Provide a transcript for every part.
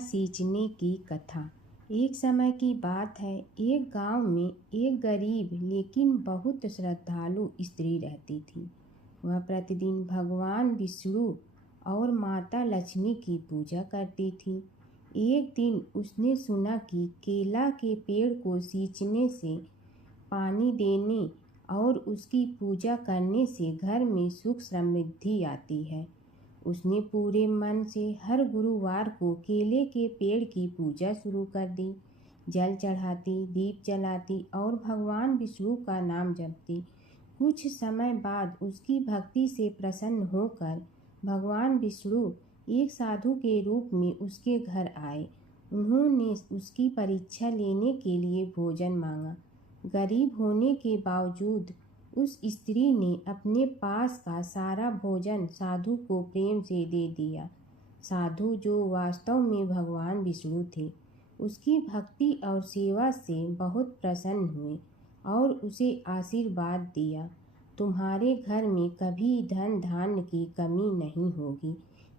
सींचने की कथा। एक समय की बात है, एक गांव में एक गरीब लेकिन बहुत श्रद्धालु स्त्री रहती थी। वह प्रतिदिन भगवान विष्णु और माता लक्ष्मी की पूजा करती थी। एक दिन उसने सुना कि केला के पेड़ को सींचने से, पानी देने और उसकी पूजा करने से घर में सुख समृद्धि आती है। उसने पूरे मन से हर गुरुवार को केले के पेड़ की पूजा शुरू कर दी। जल चढ़ाती, दीप जलाती और भगवान विष्णु का नाम जपती। कुछ समय बाद उसकी भक्ति से प्रसन्न होकर भगवान विष्णु एक साधु के रूप में उसके घर आए। उन्होंने उसकी परीक्षा लेने के लिए भोजन मांगा। गरीब होने के बावजूद उस स्त्री ने अपने पास का सारा भोजन साधु को प्रेम से दे दिया। साधु, जो वास्तव में भगवान विष्णु थे, उसकी भक्ति और सेवा से बहुत प्रसन्न हुए और उसे आशीर्वाद दिया, तुम्हारे घर में कभी धन धान्य की कमी नहीं होगी।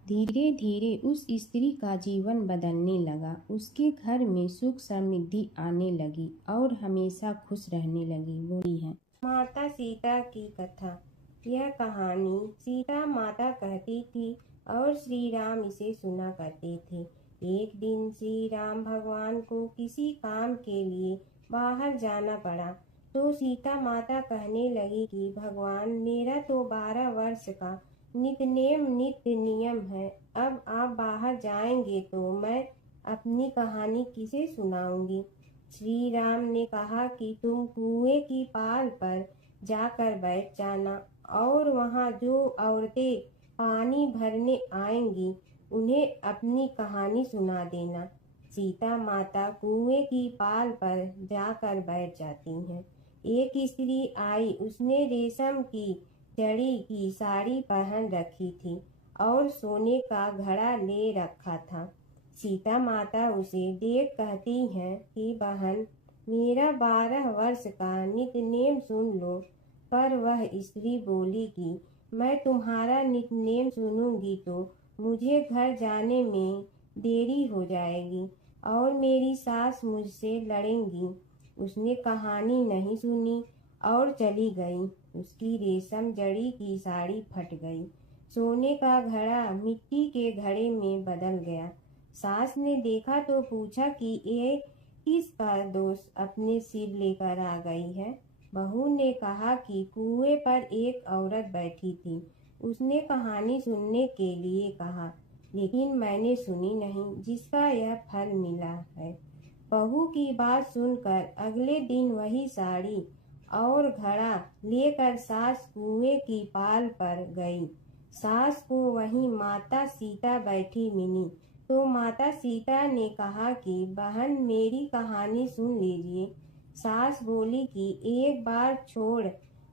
धीरे धीरे उस स्त्री का जीवन बदलने लगा। उसके घर में सुख समृद्धि आने लगी और हमेशा खुश रहने लगी। बोली है माता सीता की कथा। यह कहानी सीता माता कहती थी और श्री राम इसे सुना करते थे। एक दिन श्री राम भगवान को किसी काम के लिए बाहर जाना पड़ा, तो सीता माता कहने लगी कि भगवान, मेरा तो 12 वर्ष का नित्य नियम है। अब आप बाहर जाएंगे तो मैं अपनी कहानी किसे सुनाऊंगी। श्री राम ने कहा कि तुम कुएं की पाल पर जाकर बैठ जाना और वहां जो औरतें पानी भरने आएंगी उन्हें अपनी कहानी सुना देना। सीता माता कुएं की पाल पर जाकर बैठ जाती हैं। एक स्त्री आई, उसने रेशम की जड़ी की साड़ी पहन रखी थी और सोने का घड़ा ले रखा था। सीता माता उसे देख कहती हैं कि बहन, मेरा 12 वर्ष का नित्य नेम सुन लो। पर वह स्त्री बोली कि मैं तुम्हारा नित्य नेम सुनूंगी तो मुझे घर जाने में देरी हो जाएगी और मेरी सास मुझसे लड़ेंगी। उसने कहानी नहीं सुनी और चली गई। उसकी रेशम जड़ी की साड़ी फट गई। सोने का घड़ा मिट्टी के घड़े में बदल गया। सास ने देखा तो पूछा कि ये किसका दोष अपने सिर लेकर आ गई है। बहू ने कहा कि कुएं पर एक औरत बैठी थी, उसने कहानी सुनने के लिए कहा, लेकिन मैंने सुनी नहीं, जिसका यह फल मिला है। बहू की बात सुनकर अगले दिन वही साड़ी और घड़ा लेकर सास कुएं की पाल पर गई। सास को वहीं माता सीता बैठी मिली, तो माता सीता ने कहा कि बहन, मेरी कहानी सुन लीजिए। सास बोली कि एक बार छोड़,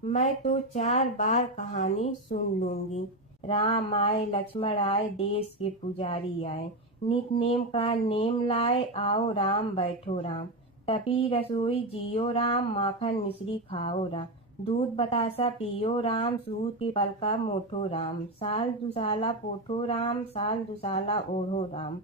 मैं तो 4 बार कहानी सुन लूंगी। राम आए, लक्ष्मण आए, देश के पुजारी आए, नित नेम का नेम लाए, आओ राम बैठो राम। तपी रसोई जियो राम, माखन मिश्री खाओ राम। दूध बतासा पियो राम, सूत के पलका मोठो राम। साल दुसाला पोठो राम, साल दुसाला ओढ़ो राम।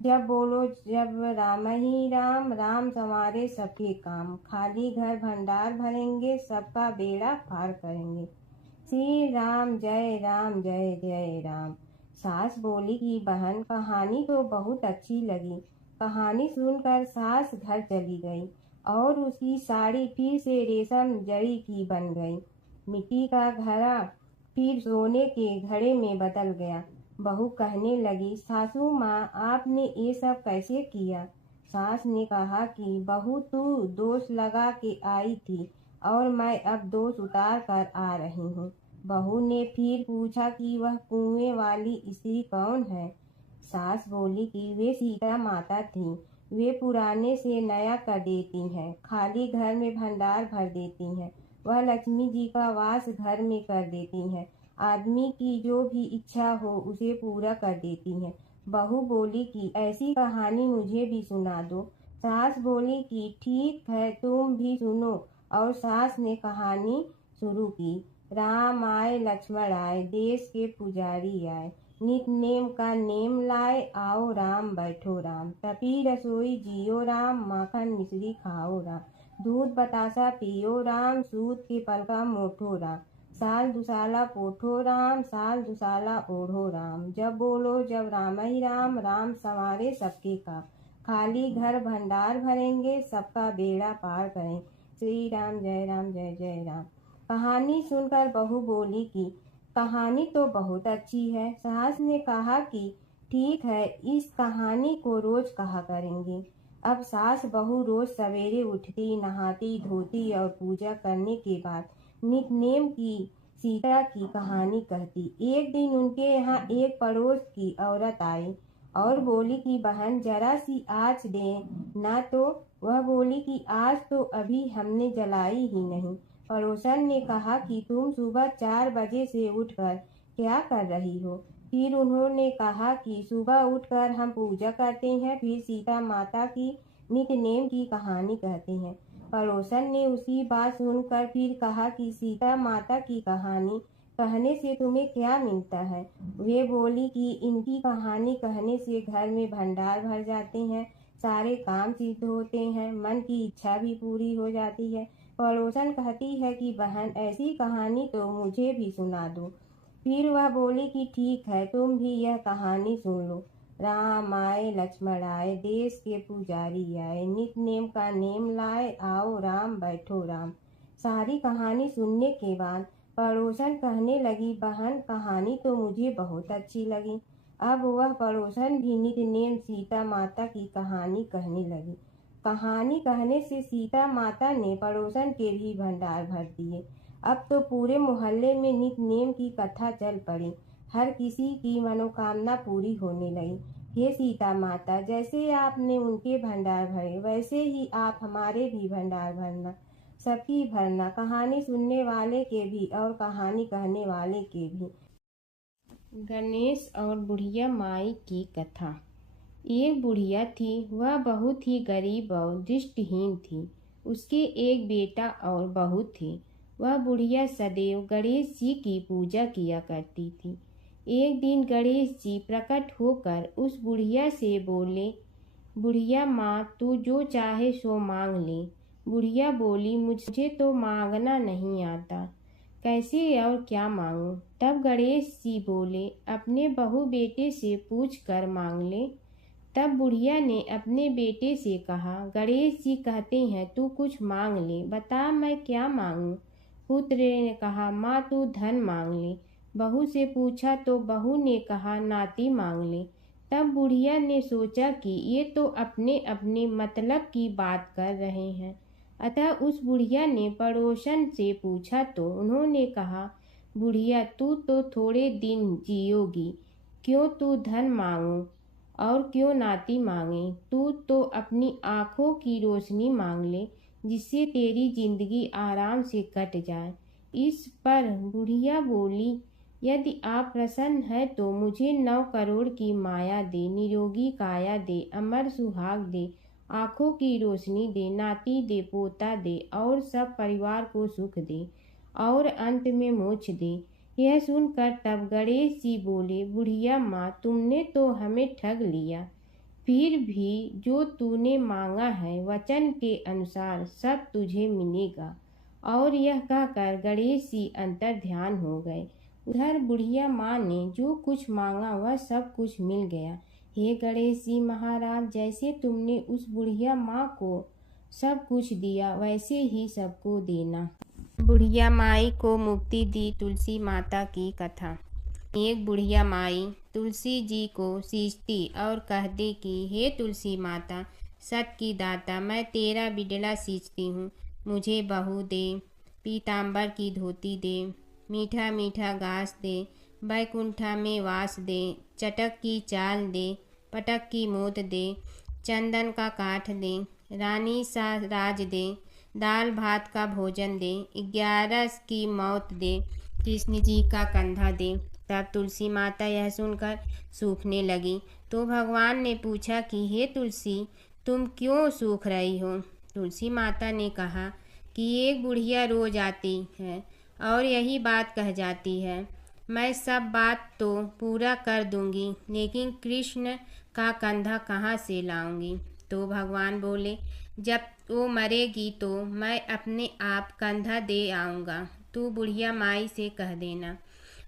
जब बोलो जब राम ही राम, राम संवारे सबके काम। खाली घर भंडार भरेंगे, सबका बेड़ा पार करेंगे। श्री राम जय राम, जय जय राम। सास बोली कि बहन, कहानी तो बहुत अच्छी लगी। कहानी सुनकर सास घर चली गई और उसकी साड़ी फिर से रेशम जड़ी की बन गई। मिट्टी का घड़ा फिर सोने के घड़े में बदल गया। बहू कहने लगी, सासू माँ, आपने ये सब कैसे किया। सास ने कहा कि बहू, तू दोष लगा के आई थी और मैं अब दोष उतार कर आ रही हूँ। बहू ने फिर पूछा कि वह कुएं वाली स्त्री कौन है। सास बोली कि वे सीता माता थी। वे पुराने से नया कर देती हैं, खाली घर में भंडार भर देती हैं। वह लक्ष्मी जी का वास घर में कर देती हैं। आदमी की जो भी इच्छा हो उसे पूरा कर देती हैं। बहू बोली कि ऐसी कहानी मुझे भी सुना दो। सास बोली कि ठीक है, तुम भी सुनो। और सास ने कहानी शुरू की। राम आए, लक्ष्मण आए, देश के पुजारी आए, नित नेम का नेम लाए, आओ राम बैठो राम। तपी रसोई जियो राम, माखन मिश्री खाओ राम। दूध बतासा पियो राम, सूत के पलका मोठो राम। साल दुसाला पोठो राम, साल दुसाला ओढ़ो राम। जब बोलो जब राम ही राम, राम संवारे सबके काम। खाली घर भंडार भरेंगे, सबका बेड़ा पार करें। श्री राम जय जय राम। कहानी सुनकर बहू बोली कि कहानी तो बहुत अच्छी है। सास ने कहा कि ठीक है, इस कहानी को रोज कहा करेंगे। अब सास बहू रोज सवेरे उठती, नहाती धोती और पूजा करने के बाद नितनेम की सीता की कहानी कहती। एक दिन उनके यहाँ एक पड़ोस की औरत आई और बोली कि बहन जरा सी आँच दे ना। तो वह बोली कि आज तो अभी हमने जलाई ही नहीं। पड़ोसन ने कहा कि तुम सुबह 4 बजे से उठकर क्या कर रही हो। फिर उन्होंने कहा कि सुबह उठकर हम पूजा करते हैं, फिर सीता माता की नितनेम की कहानी कहते हैं। पड़ोसन ने उसकी बात सुनकर फिर कहा कि सीता माता की कहानी कहने से तुम्हें क्या मिलता है। वे बोली कि इनकी कहानी कहने से घर में भंडार भर जाते हैं, सारे काम सिद्ध होते हैं, मन की इच्छा भी पूरी हो जाती है। पड़ोसन कहती है कि बहन ऐसी कहानी तो मुझे भी सुना दो। फिर वह बोली कि ठीक है, तुम भी यह कहानी सुन लो। राम आए लक्ष्मण आए, देश के पुजारी आए, नित नेम का नेम लाए, आओ राम बैठो राम। सारी कहानी सुनने के बाद पड़ोसन कहने लगी, बहन कहानी तो मुझे बहुत अच्छी लगी। अब वह पड़ोसन भी नित नेम सीता माता की कहानी कहने लगी। कहानी कहने से सीता माता ने पड़ोसन के भी भंडार भर दिए। अब तो पूरे मोहल्ले में नित नेम की कथा चल पड़ी। हर किसी की मनोकामना पूरी होने लगी। हे सीता माता, जैसे आपने उनके भंडार भरे, वैसे ही आप हमारे भी भंडार भरना, सबकी भरना, कहानी सुनने वाले के भी और कहानी कहने वाले के भी। गणेश और बुढ़िया माई की कथा। एक बुढ़िया थी, वह बहुत ही गरीब और दृष्टिहीन थी। उसके एक बेटा और बहू थे। वह बुढ़िया सदैव गणेश जी की पूजा किया करती थी। एक दिन गणेश जी प्रकट होकर उस बुढ़िया से बोले, बुढ़िया माँ, तू जो चाहे सो मांग ले। बुढ़िया बोली, मुझे तो मांगना नहीं आता, कैसे और क्या मांगूं। तब गणेश जी बोले, अपने बहू बेटे से पूछ कर मांग ले। तब बुढ़िया ने अपने बेटे से कहा, गणेश जी कहते हैं तू कुछ मांग ले, बता मैं क्या मांगूं। पुत्र ने कहा, माँ तू धन मांग ले। बहू से पूछा तो बहू ने कहा, नाती मांग ले। तब बुढ़िया ने सोचा कि ये तो अपने अपने मतलब की बात कर रहे हैं। अतः उस बुढ़िया ने पड़ोसन से पूछा तो उन्होंने कहा, बुढ़िया तू तो थोड़े दिन जियोगी, क्यों तू धन मांगो और क्यों नाती मांगे। तू तो अपनी आँखों की रोशनी मांग ले, जिससे तेरी जिंदगी आराम से कट जाए। इस पर बुढ़िया बोली, यदि आप प्रसन्न है तो मुझे 9 करोड़ की माया दे, निरोगी काया दे, अमर सुहाग दे, आँखों की रोशनी दे, नाती दे, पोता दे और सब परिवार को सुख दे और अंत में मोक्ष दे। यह सुनकर तब गणेश जी बोले, बुढ़िया माँ, तुमने तो हमें ठग लिया। फिर भी जो तूने मांगा है वचन के अनुसार सब तुझे मिलेगा। और यह कहकर गणेश जी अंतर ध्यान हो गए। उधर बुढ़िया माँ ने जो कुछ मांगा वह सब कुछ मिल गया। हे गणेश जी महाराज, जैसे तुमने उस बुढ़िया माँ को सब कुछ दिया वैसे ही सबको देना। बुढ़िया माई को मुक्ति दी तुलसी माता की कथा। एक बुढ़िया माई तुलसी जी को सींचती और कहती कि हे तुलसी माता, सत की दाता, मैं तेरा बिडला सींचती हूँ, मुझे बहू दे, पीताम्बर की धोती दे, मीठा मीठा घास दे, बैकुंठा में वास दे, चटक की चाल दे, पटक की मोद दे, चंदन का काठ दे, रानी सा राज दे, दाल भात का भोजन दे, 11 की मौत दे, कृष्ण जी का कंधा दे। तब तुलसी माता यह सुनकर सूखने लगी। तो भगवान ने पूछा कि हे तुलसी, तुम क्यों सूख रही हो। तुलसी माता ने कहा कि एक बुढ़िया रोज आती है और यही बात कह जाती है, मैं सब बात तो पूरा कर दूंगी, लेकिन कृष्ण का कंधा कहाँ से लाऊंगी। तो भगवान बोले, जब वो मरेगी तो मैं अपने आप कंधा दे आऊँगा, तू बुढ़िया माई से कह देना।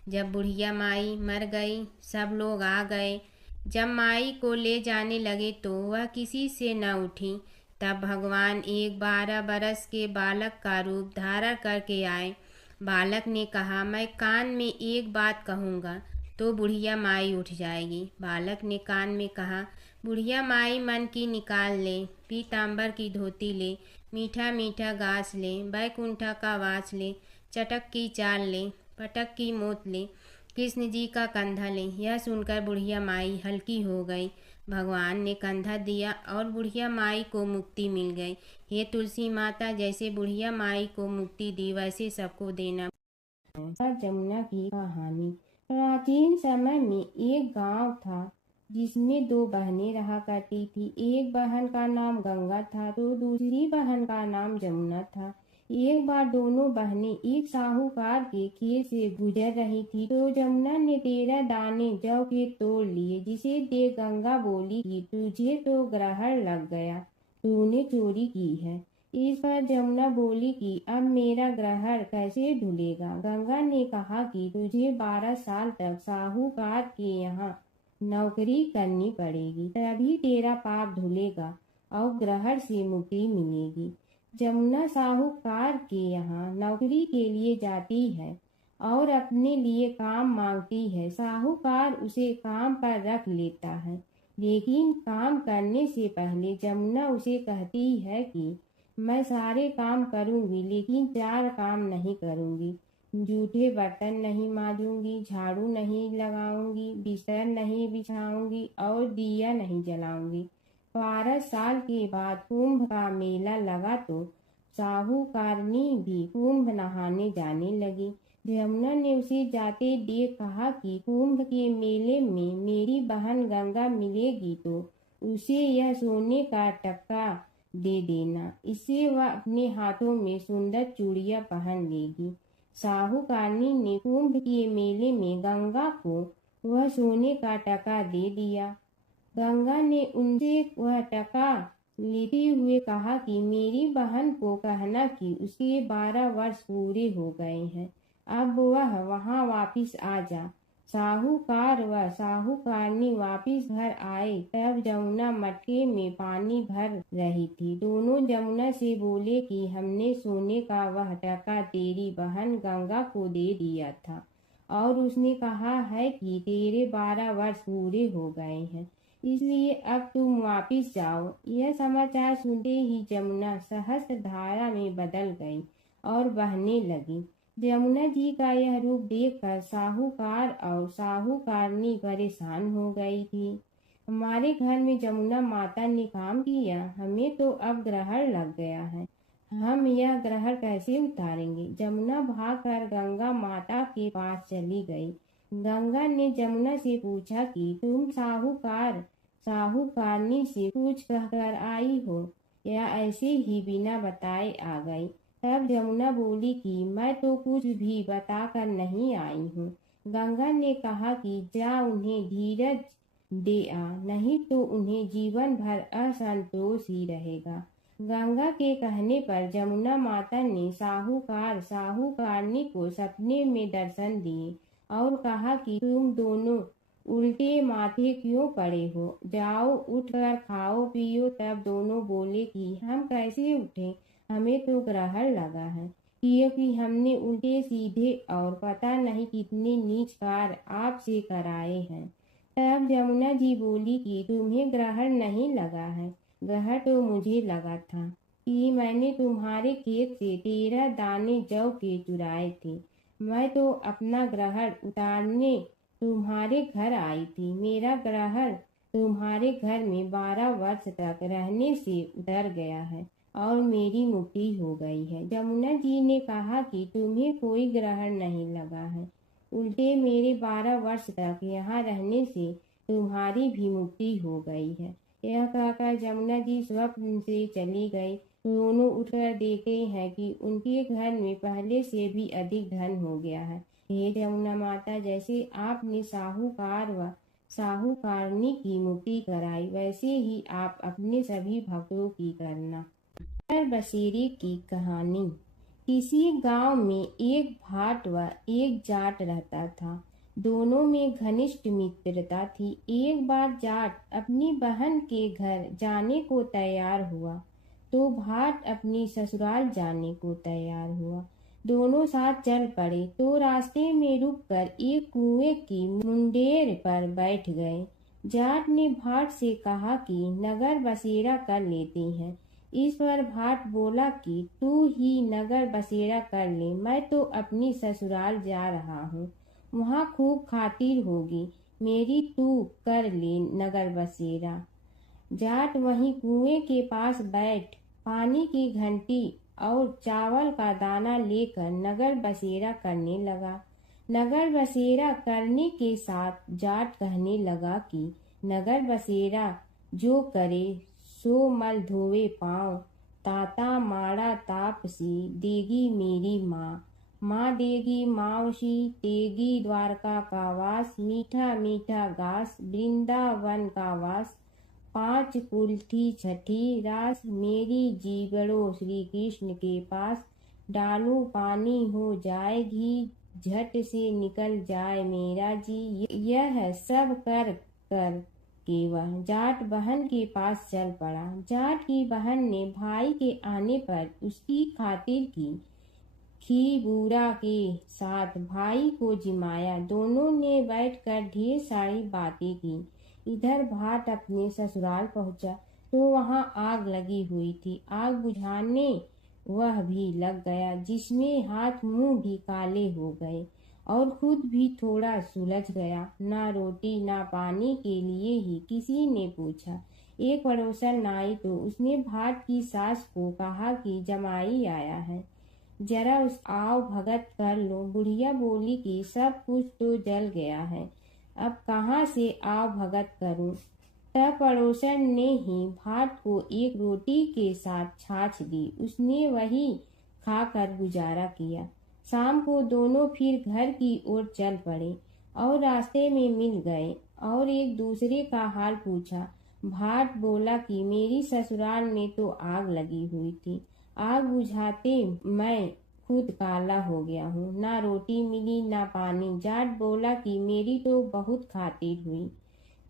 जब बुढ़िया माई मर गई, सब लोग आ गए। जब माई को ले जाने लगे तो वह किसी से न उठी। तब भगवान एक 12 बरस के बालक का रूप धारण करके आए। बालक ने कहा, मैं कान में एक बात कहूँगा तो बुढ़िया माई उठ जाएगी। बालक ने कान में कहा, बुढ़िया माई मन की निकाल ले, पीताम्बर की धोती ले, मीठा मीठा घास ले, बैकुंठा का वास ले, चटक की चाल ले, पटक की मोत ले, कृष्ण जी का कंधा ले। यह सुनकर बुढ़िया माई हल्की हो गई। भगवान ने कंधा दिया और बुढ़िया माई को मुक्ति मिल गई। हे तुलसी माता, जैसे बुढ़िया माई को मुक्ति दी वैसे सबको देना। जमुना की कहानी। प्राचीन समय में एक गांव था जिसमें दो बहनें रहा करती थी। एक बहन का नाम गंगा था तो दूसरी बहन का नाम जमुना था। एक बार दोनों बहनें एक साहूकार के खेत से गुजर रही थी तो जमुना ने 13 दाने जौ के तोड़ लिए, जिसे देख गंगा बोली कि तुझे तो ग्रहण लग गया, तूने चोरी की है। इस पर जमुना बोली कि अब मेरा ग्रहण कैसे धुलेगा। गंगा ने कहा कि तुझे 12 साल तक साहूकार के यहाँ नौकरी करनी पड़ेगी, तभी तेरा पाप धुलेगा और ग्रहण से मुक्ति मिलेगी। जमुना साहूकार के यहाँ नौकरी के लिए जाती है और अपने लिए काम मांगती है। साहूकार उसे काम पर रख लेता है, लेकिन काम करने से पहले जमुना उसे कहती है कि मैं सारे काम करूंगी, लेकिन 4 काम नहीं करूंगी। जूठे बर्तन नहीं मांजूंगी, झाड़ू नहीं लगाऊंगी, बिस्तर नहीं बिछाऊंगी और दिया नहीं जलाऊंगी। 12 साल के बाद कुंभ का मेला लगा तो साहूकारनी भी कुंभ नहाने जाने लगी। जमुना ने उसे जाते देख कहा कि कुंभ के मेले में मेरी बहन गंगा मिलेगी तो उसे यह सोने का टक्का दे देना, इससे वह अपने हाथों में सुंदर चूड़ियां पहन लेगी। साहूकारनी ने कुंभ के मेले में गंगा को वह सोने का टका दे दिया। गंगा ने उनसे वह टका लेते हुए कहा कि मेरी बहन को कहना कि उसके 12 वर्ष पूरे हो गए हैं, अब वह वहां वापिस आ जा। साहूकार व साहूकारनी वापिस घर आए तब जमुना मटके में पानी भर रही थी। दोनों जमुना से बोले कि हमने सोने का वह टका तेरी बहन गंगा को दे दिया था और उसने कहा है कि तेरे 12 वर्ष पूरे हो गए हैं, इसलिए अब तुम वापिस जाओ। यह समाचार सुनते ही जमुना सहस्त्र धारा में बदल गई और बहने लगी। जमुना जी का यह रूप देखकर साहूकार और साहूकारनी परेशान हो गई थी। हमारे घर में जमुना माता ने काम किया, हमें तो अब ग्रहण लग गया है, हम यह ग्रहण कैसे उतारेंगे। जमुना भागकर गंगा माता के पास चली गई। गंगा ने जमुना से पूछा कि तुम साहूकारनी से कुछ कहकर आई हो या ऐसे ही बिना बताए आ गई। तब जमुना बोली कि मैं तो कुछ भी बताकर नहीं आई हूँ। गंगा ने कहा कि जा उन्हें धीरज दे आ, नहीं तो उन्हें जीवन भर असंतोष ही रहेगा। गंगा के कहने पर जमुना माता ने साहूकारनी को सपने में दर्शन दिए और कहा कि तुम दोनों उल्टे माथे क्यों पड़े हो, जाओ उठकर खाओ पियो। तब दोनों बोले कि हम कैसे उठें, हमें तो ग्रहण लगा है, क्योंकि हमने उल्टे सीधे और पता नहीं कितने नीच कार्य आपसे कराए हैं। तब जमुना जी बोली कि तुम्हें ग्रहण नहीं लगा है, ग्रहण तो मुझे लगा था कि मैंने तुम्हारे खेत से 13 दाने जौ के चुराए थे। मैं तो अपना ग्रहण उतारने तुम्हारे घर आई थी। मेरा ग्रहण तुम्हारे घर में 12 वर्ष तक रहने से उतर गया है और मेरी मुक्ति हो गई है। जमुना जी ने कहा कि तुम्हें कोई ग्रहण नहीं लगा है, उल्टे मेरे 12 वर्ष तक यहाँ रहने से तुम्हारी भी मुक्ति हो गई है। यह कहकर जमुना जी स्वप्न से चली गई। दोनों उठकर देखते हैं कि उनके घर में पहले से भी अधिक धन हो गया है। हे यमुना माता, जैसे आपने साहूकार व साहूकारनी की मुक्ति कराई, वैसे ही आप अपने सभी भक्तों की करना। नगर बसेरे की कहानी। किसी गांव में एक भाट व एक जाट रहता था। दोनों में घनिष्ठ मित्रता थी। एक बार जाट अपनी बहन के घर जाने को तैयार हुआ तो भाट अपनी ससुराल जाने को तैयार हुआ। दोनों साथ चल पड़े तो रास्ते में रुककर एक कुएं की मुंडेर पर बैठ गए। जाट ने भाट से कहा कि नगर बसेरा कर लेते हैं। इस पर भाट बोला कि तू ही नगर बसेरा कर ले, मैं तो अपनी ससुराल जा रहा हूँ, वहाँ खूब खातिर होगी मेरी, तू कर ले नगर बसेरा। जाट वहीं कुएं के पास बैठ पानी की घंटी और चावल का दाना लेकर नगर बसेरा करने लगा। नगर बसेरा करने के साथ जाट कहने लगा कि नगर बसेरा जो करे सो मल धोवे पाँव, ताता माड़ा तापसी देगी मेरी माँ, माँ देगी मावशी तेगी द्वारका का वास, मीठा मीठा घास वृंदावन का वास, 5 कुल्ठी छठी रास, मेरी जीवड़ो श्री कृष्ण के पास, डालू पानी हो जाए घी, झट से निकल जाए मेरा जी, यह सब कर कर के वह जाट बहन के पास चल पड़ा। जाट की बहन ने भाई के आने पर उसकी खातिर की खी बूढ़ा के साथ भाई को जिमाया। दोनों ने बैठकर ढेर सारी बातें की। इधर भाट अपने ससुराल पहुंचा तो वहां आग लगी हुई थी। आग बुझाने वह भी लग गया, जिसमें हाथ मुंह भी काले हो गए और खुद भी थोड़ा सुलझ गया। ना रोटी ना पानी के लिए ही किसी ने पूछा। एक पड़ोसन आई तो उसने भाट की सास को कहा कि जमाई आया है, जरा उस आओ भगत कर लो। बुढ़िया बोली कि सब कुछ तो जल गया है, अब कहाँ से आओ भगत करूं। तब पड़ोसन ने ही भाट को एक रोटी के साथ छाछ दी। उसने वही खाकर गुजारा किया। शाम को दोनों फिर घर की ओर चल पड़े और रास्ते में मिल गए और एक दूसरे का हाल पूछा। भाट बोला कि मेरी ससुराल में तो आग लगी हुई थी, आग बुझाते मैं खुद काला हो गया हूँ, ना रोटी मिली ना पानी। जाट बोला कि मेरी तो बहुत खातिर हुई।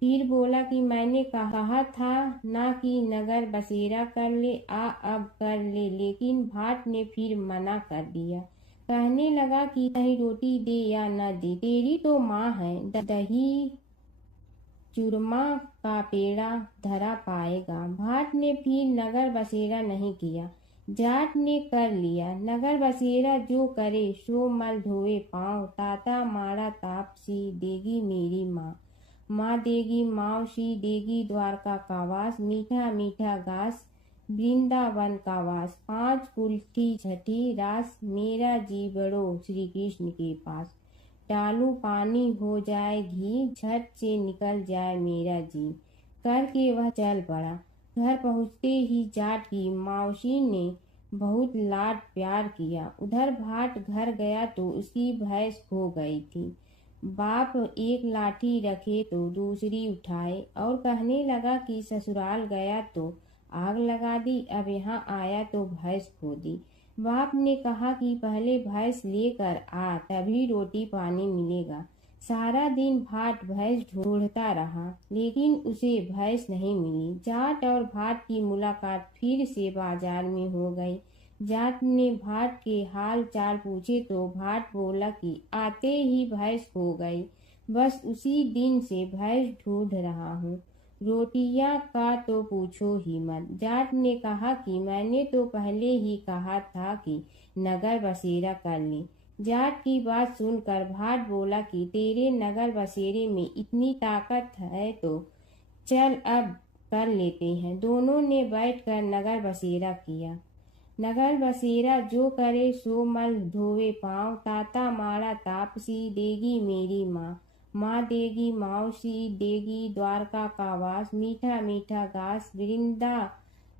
फिर बोला कि मैंने कहा था ना कि नगर बसेरा कर ले, आ अब कर ले, लेकिन भाट ने फिर मना कर दिया। कहने लगा कि चाहे रोटी दे या न दे, तेरी तो माँ है, दही चूरमा का पेड़ा धरा पाएगा। भाट ने फिर नगर बसेरा नहीं किया। जाट ने कर लिया। नगर बसेरा जो करे सो मल धोवे पाँव, ताता माड़ा तापसी देगी मेरी माँ, माँ देगी मावशी देगी द्वारका का वास, मीठा मीठा घास वृंदावन का वास, 5 कुल्ठी छठी रास, मेरा जीवड़ो श्री कृष्ण के पास, डालू पानी हो जाए घी, झट से निकल जाए मेरा जी, करके वह चल पड़ा। घर पहुँचते ही जाट की मावशी ने बहुत लाड प्यार किया। उधर भाट घर गया तो उसकी भैंस खो गई थी। बाप एक लाठी रखे तो दूसरी उठाए और कहने लगा कि ससुराल गया तो आग लगा दी, अब यहाँ आया तो भैंस खो दी। बाप ने कहा कि पहले भैंस लेकर आ, तभी रोटी पानी मिलेगा। सारा दिन भाट भैंस ढूंढता रहा, लेकिन उसे भैंस नहीं मिली। जाट और भाट की मुलाकात फिर से बाजार में हो गई। जाट ने भाट के हाल चाल पूछे तो भाट बोला कि आते ही भैंस खो गई, बस उसी दिन से भैंस ढूंढ रहा हूँ। रोटियां का तो पूछो ही मत। जाट ने कहा कि मैंने तो पहले ही कहा था कि नगर बसेरा कर ले। जाट की बात सुनकर भाट बोला कि तेरे नगर बसेरे में इतनी ताकत है तो चल अब कर लेते हैं। दोनों ने बैठकर नगर बसेरा किया। नगर बसेरा जो करे सो मल धोवे पाँव, ताता माड़ा तापसी देगी मेरी माँ, माँ देगी मावशी देगी द्वारका का वास, मीठा मीठा घास वृंदावन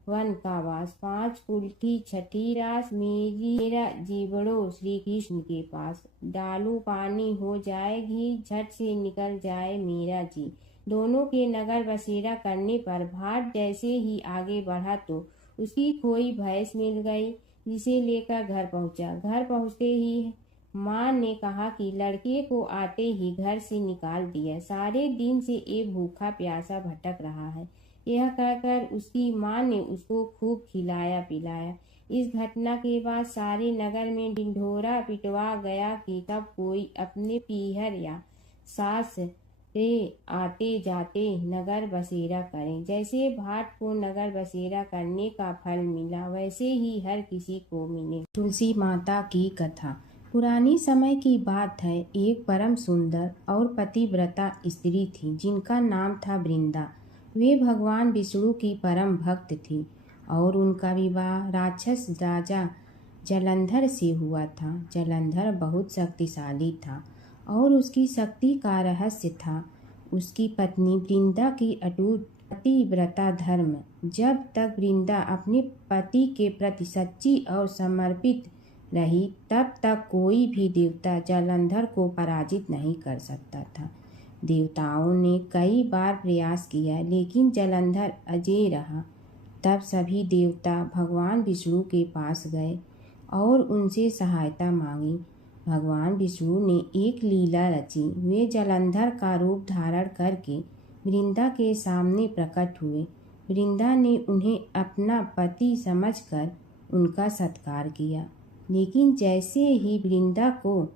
वन का वास, 5 कुल की छठी रास, मेरा जीवड़ो श्री कृष्ण के पास। डालू पानी हो जाए घी, झट से निकल जाए मेरा जी। दोनों के नगर बसेरा करने पर भाट जैसे ही आगे बढ़ा तो उसकी खोई भैंस मिल गई, जिसे लेकर घर पहुंचा। घर पहुंचते ही माँ ने कहा कि लड़के को आते ही घर से निकाल दिया, सारे दिन से ये भूखा प्यासा भटक रहा है। यह कहकर उसकी माँ ने उसको खूब खिलाया पिलाया। इस घटना के बाद सारे नगर में ढिंढोरा पिटवा गया कि कब कोई अपने पीहर या सास से आते जाते नगर बसेरा करें। जैसे भाट को नगर बसेरा करने का फल मिला, वैसे ही हर किसी को मिले। तुलसी माता की कथा। पुरानी समय की बात है, एक परम सुंदर और पतिव्रता स्त्री थी जिनका नाम था वृंदा। वे भगवान विष्णु की परम भक्त थी और उनका विवाह राक्षस राजा जलंधर से हुआ था। जलंधर बहुत शक्तिशाली था और उसकी शक्ति का रहस्य था उसकी पत्नी वृंदा की अटूट पतिव्रता धर्म। जब तक वृंदा अपने पति के प्रति सच्ची और समर्पित रही, तब तक कोई भी देवता जलंधर को पराजित नहीं कर सकता था। देवताओं ने कई बार प्रयास किया, लेकिन जलंधर अजेय रहा। तब सभी देवता भगवान विष्णु के पास गए और उनसे सहायता मांगी। भगवान विष्णु ने एक लीला रची। वे जलंधर का रूप धारण करके वृंदा के सामने प्रकट हुए। वृंदा ने उन्हें अपना पति समझकर उनका सत्कार किया, लेकिन जैसे ही वृंदा को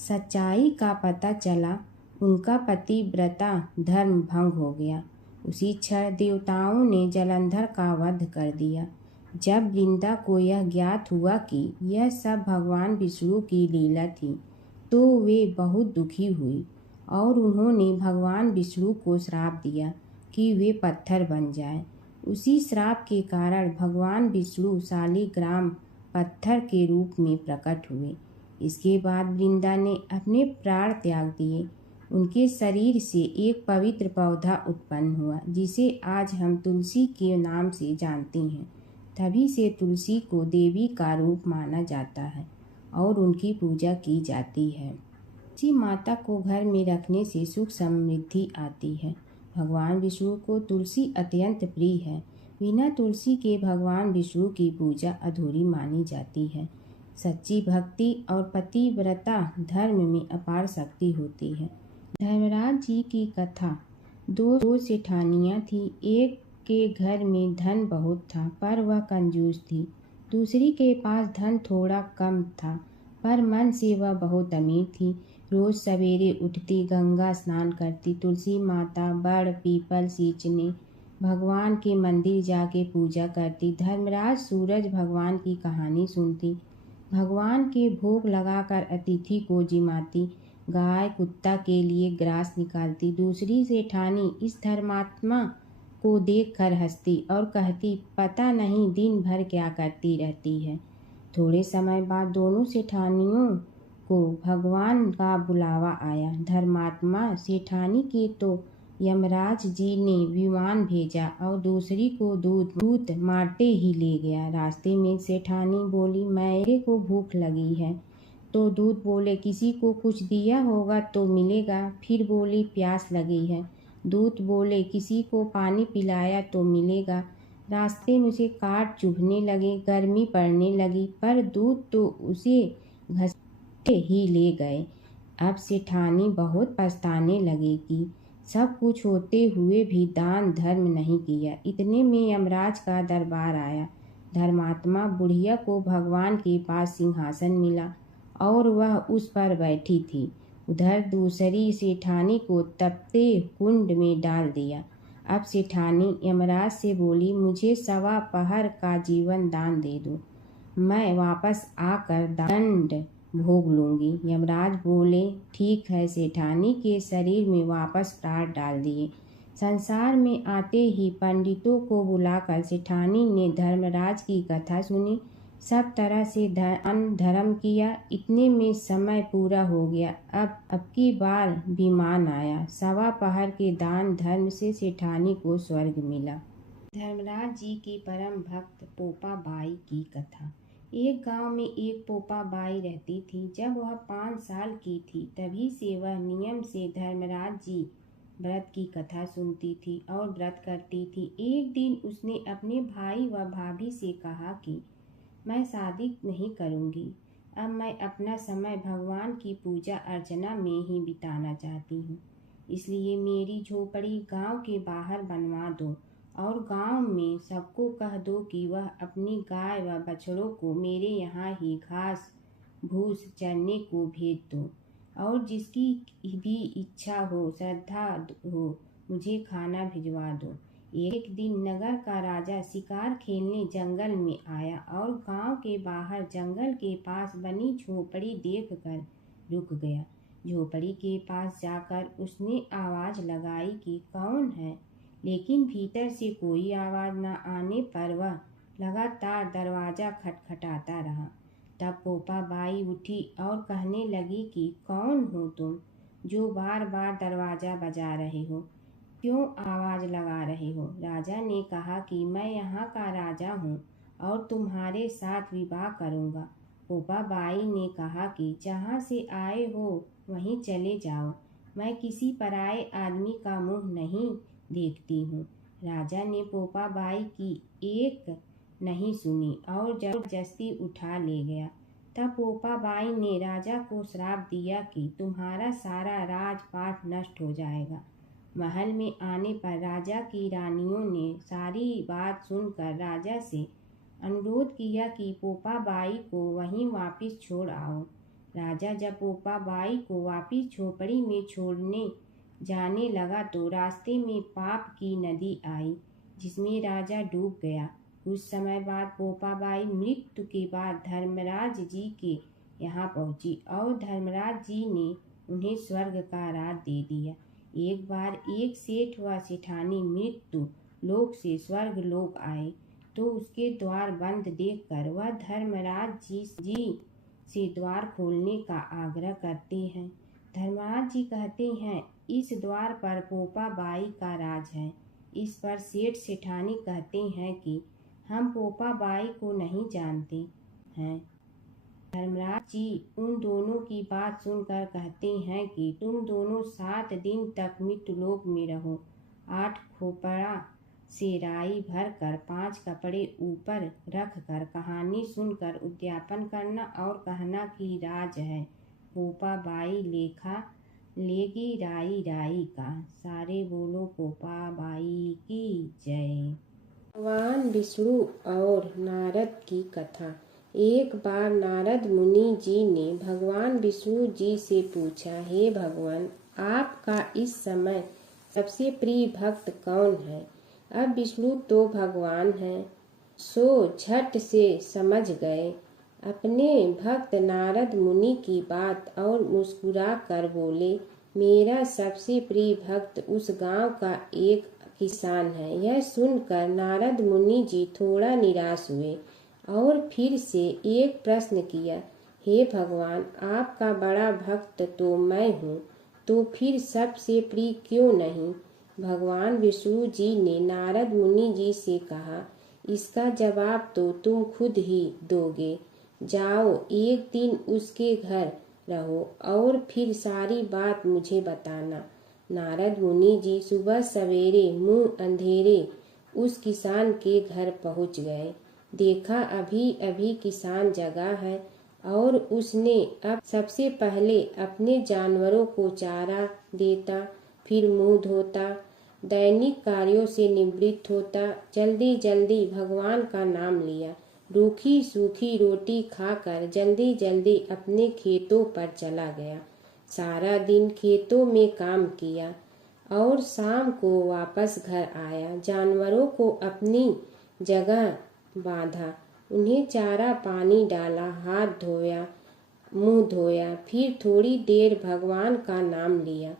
सच्चाई का पता चला, उनका पतिव्रता धर्म भंग हो गया। उसी क्षण देवताओं ने जलंधर का वध कर दिया। जब वृंदा को यह ज्ञात हुआ कि यह सब भगवान विष्णु की लीला थी, तो वे बहुत दुखी हुई और उन्होंने भगवान विष्णु को श्राप दिया कि वे पत्थर बन जाएं। उसी श्राप के कारण भगवान विष्णु शालिग्राम पत्थर के रूप में प्रकट हुए। इसके बाद वृंदा ने अपने प्राण त्याग दिए। उनके शरीर से एक पवित्र पौधा उत्पन्न हुआ, जिसे आज हम तुलसी के नाम से जानते हैं। तभी से तुलसी को देवी का रूप माना जाता है और उनकी पूजा की जाती है। तुलसी माता को घर में रखने से सुख समृद्धि आती है। भगवान विष्णु को तुलसी अत्यंत प्रिय है। बिना तुलसी के भगवान विष्णु की पूजा अधूरी मानी जाती है। सच्ची भक्ति और पतिव्रता धर्म में अपार शक्ति होती है। धर्मराज जी की कथा। दो सेठानियाँ थी। एक के घर में धन बहुत था, पर वह कंजूस थी। दूसरी के पास धन थोड़ा कम था, पर मन से वह बहुत अमीर थी। रोज सवेरे उठती, गंगा स्नान करती, तुलसी माता, बड़, पीपल सींचने, भगवान के मंदिर जाके पूजा करती। धर्मराज सूरज भगवान की कहानी सुनती, भगवान के भोग लगाकर अतिथि को जिमाती, गाय कुत्ता के लिए ग्रास निकालती। दूसरी सेठानी इस धर्मात्मा को देखकर हंसती और कहती, पता नहीं दिन भर क्या करती रहती है। थोड़े समय बाद दोनों सेठानियों को भगवान का बुलावा आया। धर्मात्मा सेठानी के तो यमराज जी ने विमान भेजा और दूसरी को दूत मारते ही ले गया। रास्ते में सेठानी बोली, मेरे को भूख लगी है। तो दूत बोले, किसी को कुछ दिया होगा तो मिलेगा। फिर बोली, प्यास लगी है। दूत बोले, किसी को पानी पिलाया तो मिलेगा। रास्ते में उसे काट चुभने लगे, गर्मी पड़ने लगी, पर दूत तो उसे घसीटे ही ले गए। अब सेठानी बहुत पछताने लगी कि सब कुछ होते हुए भी दान धर्म नहीं किया। इतने में यमराज का दरबार आया। धर्मात्मा बुढ़िया को भगवान के पास सिंहासन मिला और वह उस पर बैठी थी। उधर दूसरी सेठानी को तपते कुंड में डाल दिया। अब सेठानी यमराज से बोली, मुझे 1.25 पहर का जीवन दान दे दो, मैं वापस आकर दंड भोग लूंगी। यमराज बोले, ठीक है। सेठानी के शरीर में वापस प्राण डाल दिए। संसार में आते ही पंडितों को बुलाकर सेठानी ने धर्मराज की कथा सुनी, सब तरह से धर्म किया। इतने में समय पूरा हो गया। अब की बार विमान आया। 1.25 पहर के दान धर्म से सेठानी को स्वर्ग मिला। धर्मराज जी के परम भक्त पोपा बाई की कथा। एक गांव में एक पोपा बाई रहती थी। जब वह 5 साल की थी तभी से वह नियम से धर्मराज जी व्रत की कथा सुनती थी और व्रत करती थी। एक दिन उसने अपने भाई व भाभी से कहा कि मैं शादी नहीं करूंगी, अब मैं अपना समय भगवान की पूजा अर्चना में ही बिताना चाहती हूँ। इसलिए मेरी झोपड़ी गांव के बाहर बनवा दो और गांव में सबको कह दो कि वह अपनी गाय व बछड़ों को मेरे यहाँ ही घास भूस चरने को भेज दो और जिसकी भी इच्छा हो, श्रद्धा हो, मुझे खाना भिजवा दो। एक दिन नगर का राजा शिकार खेलने जंगल में आया और गांव के बाहर जंगल के पास बनी झोपड़ी देखकर रुक गया। झोपड़ी के पास जाकर उसने आवाज लगाई कि कौन है, लेकिन भीतर से कोई आवाज न आने पर वह लगातार दरवाजा खटखटाता रहा। तब पोपा बाई उठी और कहने लगी कि कौन हो तुम जो बार बार दरवाजा बजा रहे हो, क्यों आवाज लगा रहे हो? राजा ने कहा कि मैं यहाँ का राजा हूँ और तुम्हारे साथ विवाह करूँगा। पोपा बाई ने कहा कि जहाँ से आए हो वहीं चले जाओ, मैं किसी पराये आदमी का मुंह नहीं देखती हूँ। राजा ने पोपा बाई की एक नहीं सुनी और जबरदस्ती उठा ले गया। तब पोपा बाई ने राजा को श्राप दिया कि तुम्हारा सारा राजपाट नष्ट हो जाएगा। महल में आने पर राजा की रानियों ने सारी बात सुनकर राजा से अनुरोध किया कि पोपा बाई को वहीं वापस छोड़ आओ। राजा जब पोपा बाई को वापस झोपड़ी में छोड़ने जाने लगा तो रास्ते में पाप की नदी आई जिसमें राजा डूब गया। कुछ समय बाद पोपा बाई मृत्यु के बाद धर्मराज जी के यहाँ पहुँची और धर्मराज जी ने उन्हें स्वर्ग का राज दे दिया। एक बार एक सेठ व सेठानी मृत्यु लोक से स्वर्ग लोक आए तो उसके द्वार बंद देखकर वह धर्मराज जी से द्वार खोलने का आग्रह करते हैं। धर्मराज जी कहते हैं इस द्वार पर पोपा बाई का राज है। इस पर सेठ सेठानी कहते हैं कि हम पोपा बाई को नहीं जानते हैं। धर्मराज जी उन दोनों की बात सुनकर कहते हैं कि तुम दोनों 7 दिन तक मृत्युलोक में रहो। 8 खोपड़ा से राई भरकर 5 कपड़े ऊपर रख कर कहानी सुनकर उद्यापन करना और कहना कि राज है। पोपा बाई लेखा लेगी राई राई का। सारे बोलो पोपा बाई की जय। भगवान विष्णु और नारद की कथा। एक बार नारद मुनि जी ने भगवान विष्णु जी से पूछा, हे भगवान, आपका इस समय सबसे प्रिय भक्त कौन है? अब विष्णु तो भगवान हैं, सो झट से समझ गए अपने भक्त नारद मुनि की बात और मुस्कुरा कर बोले, मेरा सबसे प्रिय भक्त उस गांव का एक किसान है। यह सुनकर नारद मुनि जी थोड़ा निराश हुए और फिर से एक प्रश्न किया, हे भगवान, आपका बड़ा भक्त तो मैं हूँ, तो फिर सबसे प्रिय क्यों नहीं? भगवान विष्णु जी ने नारद मुनि जी से कहा, इसका जवाब तो तुम खुद ही दोगे। जाओ एक दिन उसके घर रहो और फिर सारी बात मुझे बताना। नारद मुनि जी सुबह सवेरे मुंह अंधेरे उस किसान के घर पहुंच गए। देखा अभी अभी किसान जगा है और उसने अब सबसे पहले अपने जानवरों को चारा देता, फिर मुंह धोता, दैनिक कार्यों से निवृत्त होता, जल्दी जल्दी भगवान का नाम लिया, रूखी सूखी रोटी खाकर जल्दी जल्दी अपने खेतों पर चला गया। सारा दिन खेतों में काम किया और शाम को वापस घर आया। जानवरों को अपनी जगह बांधा, उन्हें चारा पानी डाला, हाथ धोया, मुंह धोया, फिर थोड़ी देर भगवान का नाम लिया,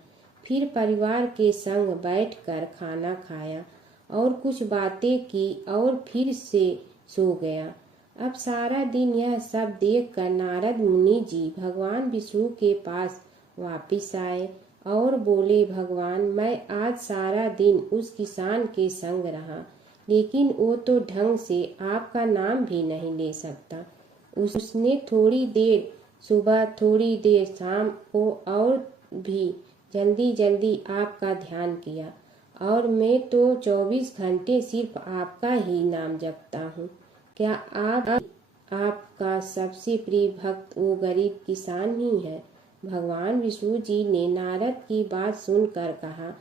फिर परिवार के संग बैठकर खाना खाया और कुछ बातें की और फिर से सो गया। अब सारा दिन यह सब देखकर नारद मुनि जी भगवान विष्णु के पास वापिस आए और बोले, भगवान, मैं आज सारा दिन उस किसान के संग रहा, लेकिन वो तो ढंग से आपका नाम भी नहीं ले सकता। उसने थोड़ी देर सुबह थोड़ी देर शाम को और भी जल्दी जल्दी आपका ध्यान किया, और मैं तो 24 घंटे सिर्फ आपका ही नाम जपता हूँ। क्या आपका सबसे प्रिय भक्त वो गरीब किसान ही है? भगवान विष्णु जी ने नारद की बात सुनकर कहा,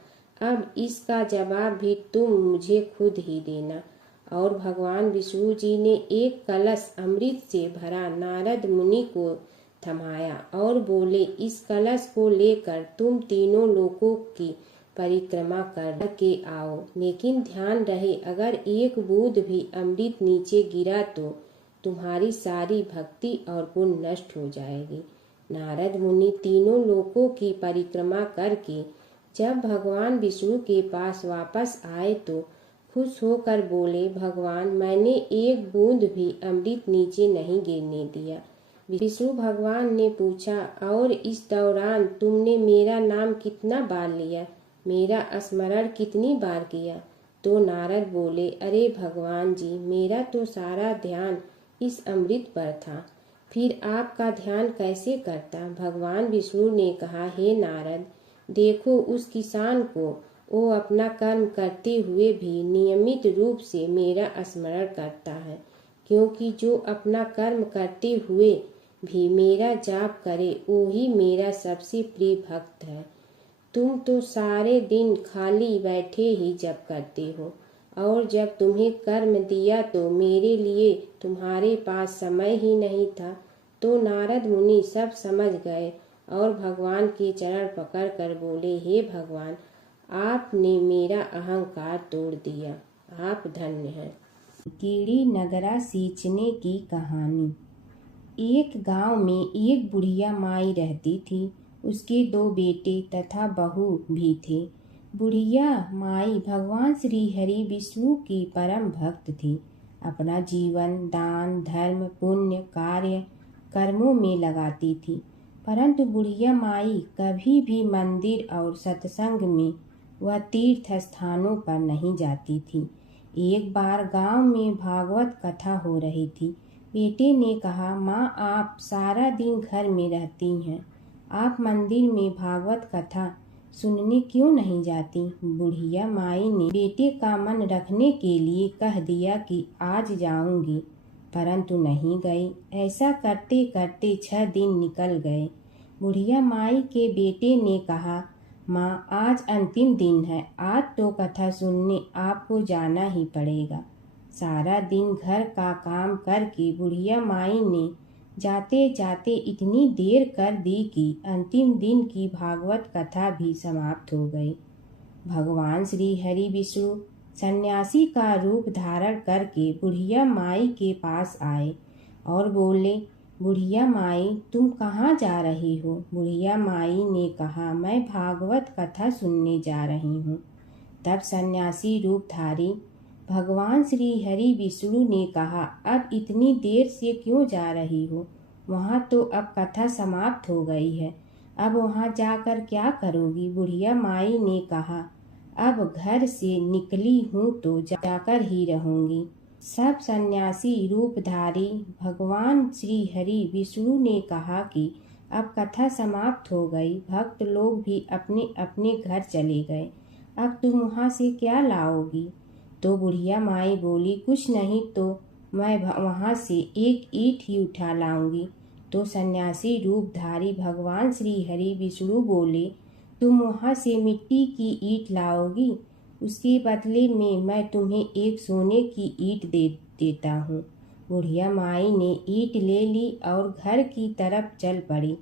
अब इसका जवाब भी तुम मुझे खुद ही देना। और भगवान विष्णु जी ने एक कलश अमृत से भरा नारद मुनि को थमाया और बोले, इस कलश को लेकर तुम तीनों लोकों की परिक्रमा करके आओ, लेकिन ध्यान रहे अगर एक बूंद भी अमृत नीचे गिरा तो तुम्हारी सारी भक्ति और पुण्य नष्ट हो जाएगी। नारद मुनि तीनों लोकों की परिक्रमा करके जब भगवान विष्णु के पास वापस आए तो खुश होकर बोले, भगवान मैंने एक बूंद भी अमृत नीचे नहीं गिरने दिया। विष्णु भगवान ने पूछा, और इस दौरान तुमने मेरा नाम कितना बार लिया, मेरा स्मरण कितनी बार किया? तो नारद बोले, अरे भगवान जी, मेरा तो सारा ध्यान इस अमृत पर था, फिर आपका ध्यान कैसे करता? भगवान विष्णु ने कहा, हे नारद, देखो उस किसान को, वो अपना कर्म करते हुए भी नियमित रूप से मेरा स्मरण करता है, क्योंकि जो अपना कर्म करते हुए भी मेरा जाप करे वो ही मेरा सबसे प्रिय भक्त है। तुम तो सारे दिन खाली बैठे ही जप करते हो, और जब तुम्हें कर्म दिया तो मेरे लिए तुम्हारे पास समय ही नहीं था। तो नारद मुनि सब समझ गए और भगवान के चरण पकड़ कर बोले, हे भगवान, आपने मेरा अहंकार तोड़ दिया, आप धन्य हैं। कीड़ी नगरा सींचने की कहानी। एक गांव में एक बुढ़िया माई रहती थी। उसके 2 बेटे तथा बहू भी थे। बुढ़िया माई भगवान श्री हरि विष्णु की परम भक्त थी। अपना जीवन दान धर्म पुण्य कार्य कर्मों में लगाती थी, परंतु बुढ़िया माई कभी भी मंदिर और सत्संग में वह तीर्थ स्थानों पर नहीं जाती थी। एक बार गांव में भागवत कथा हो रही थी। बेटे ने कहा, माँ आप सारा दिन घर में रहती हैं, आप मंदिर में भागवत कथा सुनने क्यों नहीं जाती? बुढ़िया माई ने बेटे का मन रखने के लिए कह दिया कि आज जाऊंगी, परंतु नहीं गई। ऐसा करते करते 6 दिन निकल गए। बुढ़िया माई के बेटे ने कहा, माँ आज अंतिम दिन है, आज तो कथा सुनने आपको जाना ही पड़ेगा। सारा दिन घर का काम करके बुढ़िया माई ने जाते जाते इतनी देर कर दी कि अंतिम दिन की भागवत कथा भी समाप्त हो गई। भगवान श्री हरि विष्णु सन्यासी का रूप धारण करके बुढ़िया माई के पास आए और बोले, बुढ़िया माई तुम कहाँ जा रही हो? बुढ़िया माई ने कहा, मैं भागवत कथा सुनने जा रही हूँ। तब सन्यासी रूपधारी भगवान श्री हरि विष्णु ने कहा, अब इतनी देर से क्यों जा रही हो? वहाँ तो अब कथा समाप्त हो गई है, अब वहाँ जाकर क्या करोगी? बुढ़िया माई ने कहा, अब घर से निकली हूँ तो जाकर ही रहूंगी। सब सन्यासी रूपधारी भगवान श्री हरि विष्णु ने कहा कि अब कथा समाप्त हो गई, भक्त लोग भी अपने अपने घर चले गए, अब तुम वहाँ से क्या लाओगी? तो बुढ़िया माई बोली, कुछ नहीं तो मैं वहाँ से एक ईंट ही उठा लाऊंगी। तो सन्यासी रूपधारी भगवान श्री हरि विष्णु बोले, तुम वहाँ से मिट्टी की ईंट लाओगी, उसके बदले में मैं तुम्हें एक सोने की ईंट देता हूँ। बुढ़िया माई ने ईंट ले ली और घर की तरफ चल पड़ी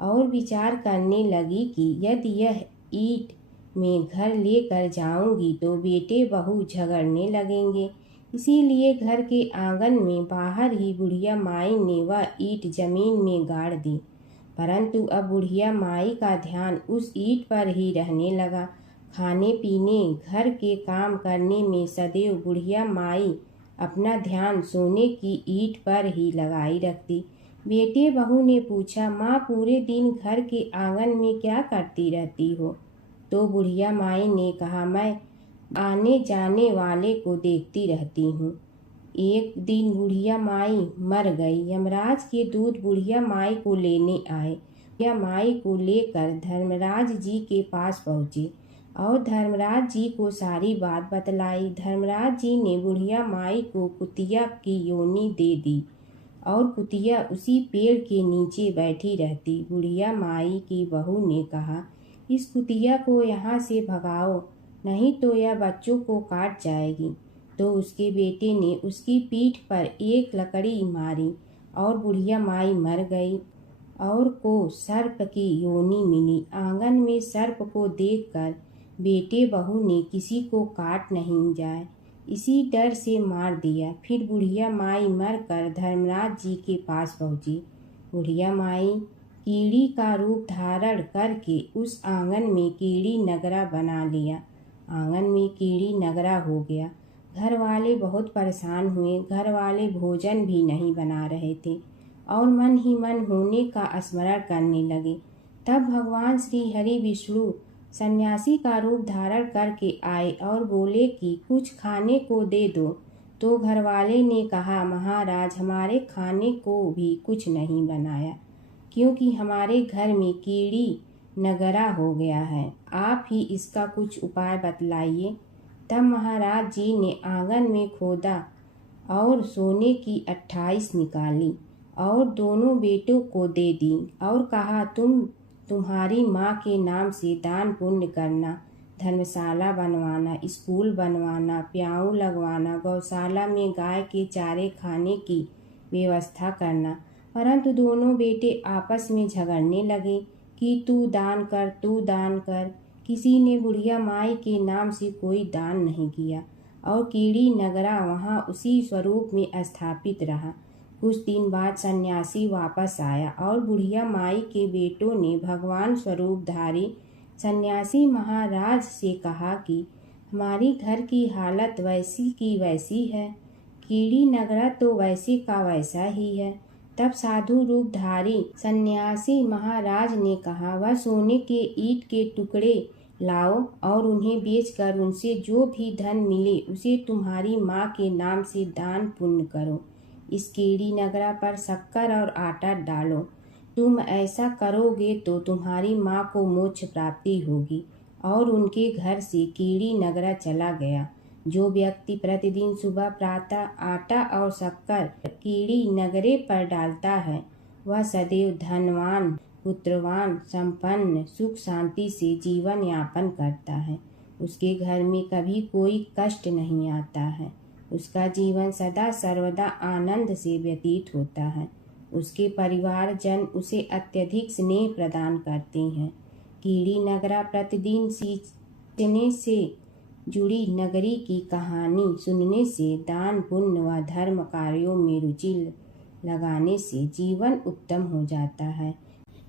और विचार करने लगी कि यदि यह ईंट मैं घर लेकर जाऊंगी तो बेटे बहू झगड़ने लगेंगे। इसीलिए घर के आंगन में बाहर ही बुढ़िया माई ने वह ईंट जमीन में गाड़ दी। परंतु अब बुढ़िया माई का ध्यान उस ईंट पर ही रहने लगा। खाने पीने घर के काम करने में सदैव बुढ़िया माई अपना ध्यान सोने की ईंट पर ही लगाई रखती। बेटे बहू ने पूछा, माँ पूरे दिन घर के आंगन में क्या करती रहती हो? तो बुढ़िया माई ने कहा, मैं आने जाने वाले को देखती रहती हूँ। एक दिन बुढ़िया माई मर गई। यमराज के दूत बुढ़िया माई को लेने आए। बुढ़िया माई को लेकर धर्मराज जी के पास पहुँचे और धर्मराज जी को सारी बात बतलाई। धर्मराज जी ने बुढ़िया माई को कुतिया की योनि दे दी और कुतिया उसी पेड़ के नीचे बैठी रहती। बुढ़िया माई की बहू ने कहा, इस कुतिया को यहाँ से भगाओ, नहीं तो यह बच्चों को काट जाएगी। तो उसके बेटे ने उसकी पीठ पर एक लकड़ी मारी और बुढ़िया माई मर गई और को सर्प की योनि मिली। आंगन में सर्प को देखकर बेटे बहू ने किसी को काट नहीं जाए इसी डर से मार दिया। फिर बुढ़िया माई मरकर धर्मराज जी के पास पहुंची। बुढ़िया माई कीड़ी का रूप धारण करके उस आंगन में कीड़ी नगरा बना लिया। आंगन में कीड़ी नगरा हो गया। घर वाले बहुत परेशान हुए। घर वाले भोजन भी नहीं बना रहे थे और मन ही मन होने का स्मरण करने लगे। तब भगवान श्री हरि विष्णु सन्यासी का रूप धारण करके आए और बोले कि कुछ खाने को दे दो। तो घरवाले ने कहा, महाराज, हमारे खाने को भी कुछ नहीं बनाया क्योंकि हमारे घर में कीड़ी नगरा हो गया है। आप ही इसका कुछ उपाय बतलाइए। तब महाराज जी ने आंगन में खोदा और सोने की 28 निकाली और दोनों बेटों को दे दी और कहा, तुम्हारी माँ के नाम से दान पुण्य करना, धर्मशाला बनवाना, स्कूल बनवाना, प्याऊ लगवाना, गौशाला में गाय के चारे खाने की व्यवस्था करना। परंतु दोनों बेटे आपस में झगड़ने लगे कि तू दान कर, तू दान कर। किसी ने बुढ़िया माई के नाम से कोई दान नहीं किया और कीड़ी नगरा वहाँ उसी स्वरूप में स्थापित रहा। कुछ दिन बाद सन्यासी वापस आया और बुढ़िया माई के बेटों ने भगवान स्वरूपधारी सन्यासी महाराज से कहा कि हमारी घर की हालत वैसी की वैसी है, कीड़ी नगरा तो वैसे का वैसा ही है। तब साधु रूपधारी सन्यासी महाराज ने कहा, वह सोने के ईंट के टुकड़े लाओ और उन्हें बेचकर उनसे जो भी धन मिले उसे तुम्हारी माँ के नाम से दान पुण्य करो। इस कीड़ी नगरा पर शक्कर और आटा डालो। तुम ऐसा करोगे तो तुम्हारी माँ को मोक्ष प्राप्ति होगी। और उनके घर से कीड़ी नगरा चला गया। जो व्यक्ति प्रतिदिन सुबह प्रातः आटा और शक्कर कीड़ी नगरे पर डालता है वह सदैव धनवान, पुत्रवान, संपन्न, सुख शांति से जीवन यापन करता है। उसके घर में कभी कोई कष्ट नहीं आता है। उसका जीवन सदा सर्वदा आनंद से व्यतीत होता है। उसके परिवारजन उसे अत्यधिक स्नेह प्रदान करते हैं। कीड़ी नगरा प्रतिदिन सींचने से जुड़ी नगरी की कहानी सुनने से, दान पुण्य व धर्म कार्यों में रुचि लगाने से जीवन उत्तम हो जाता है।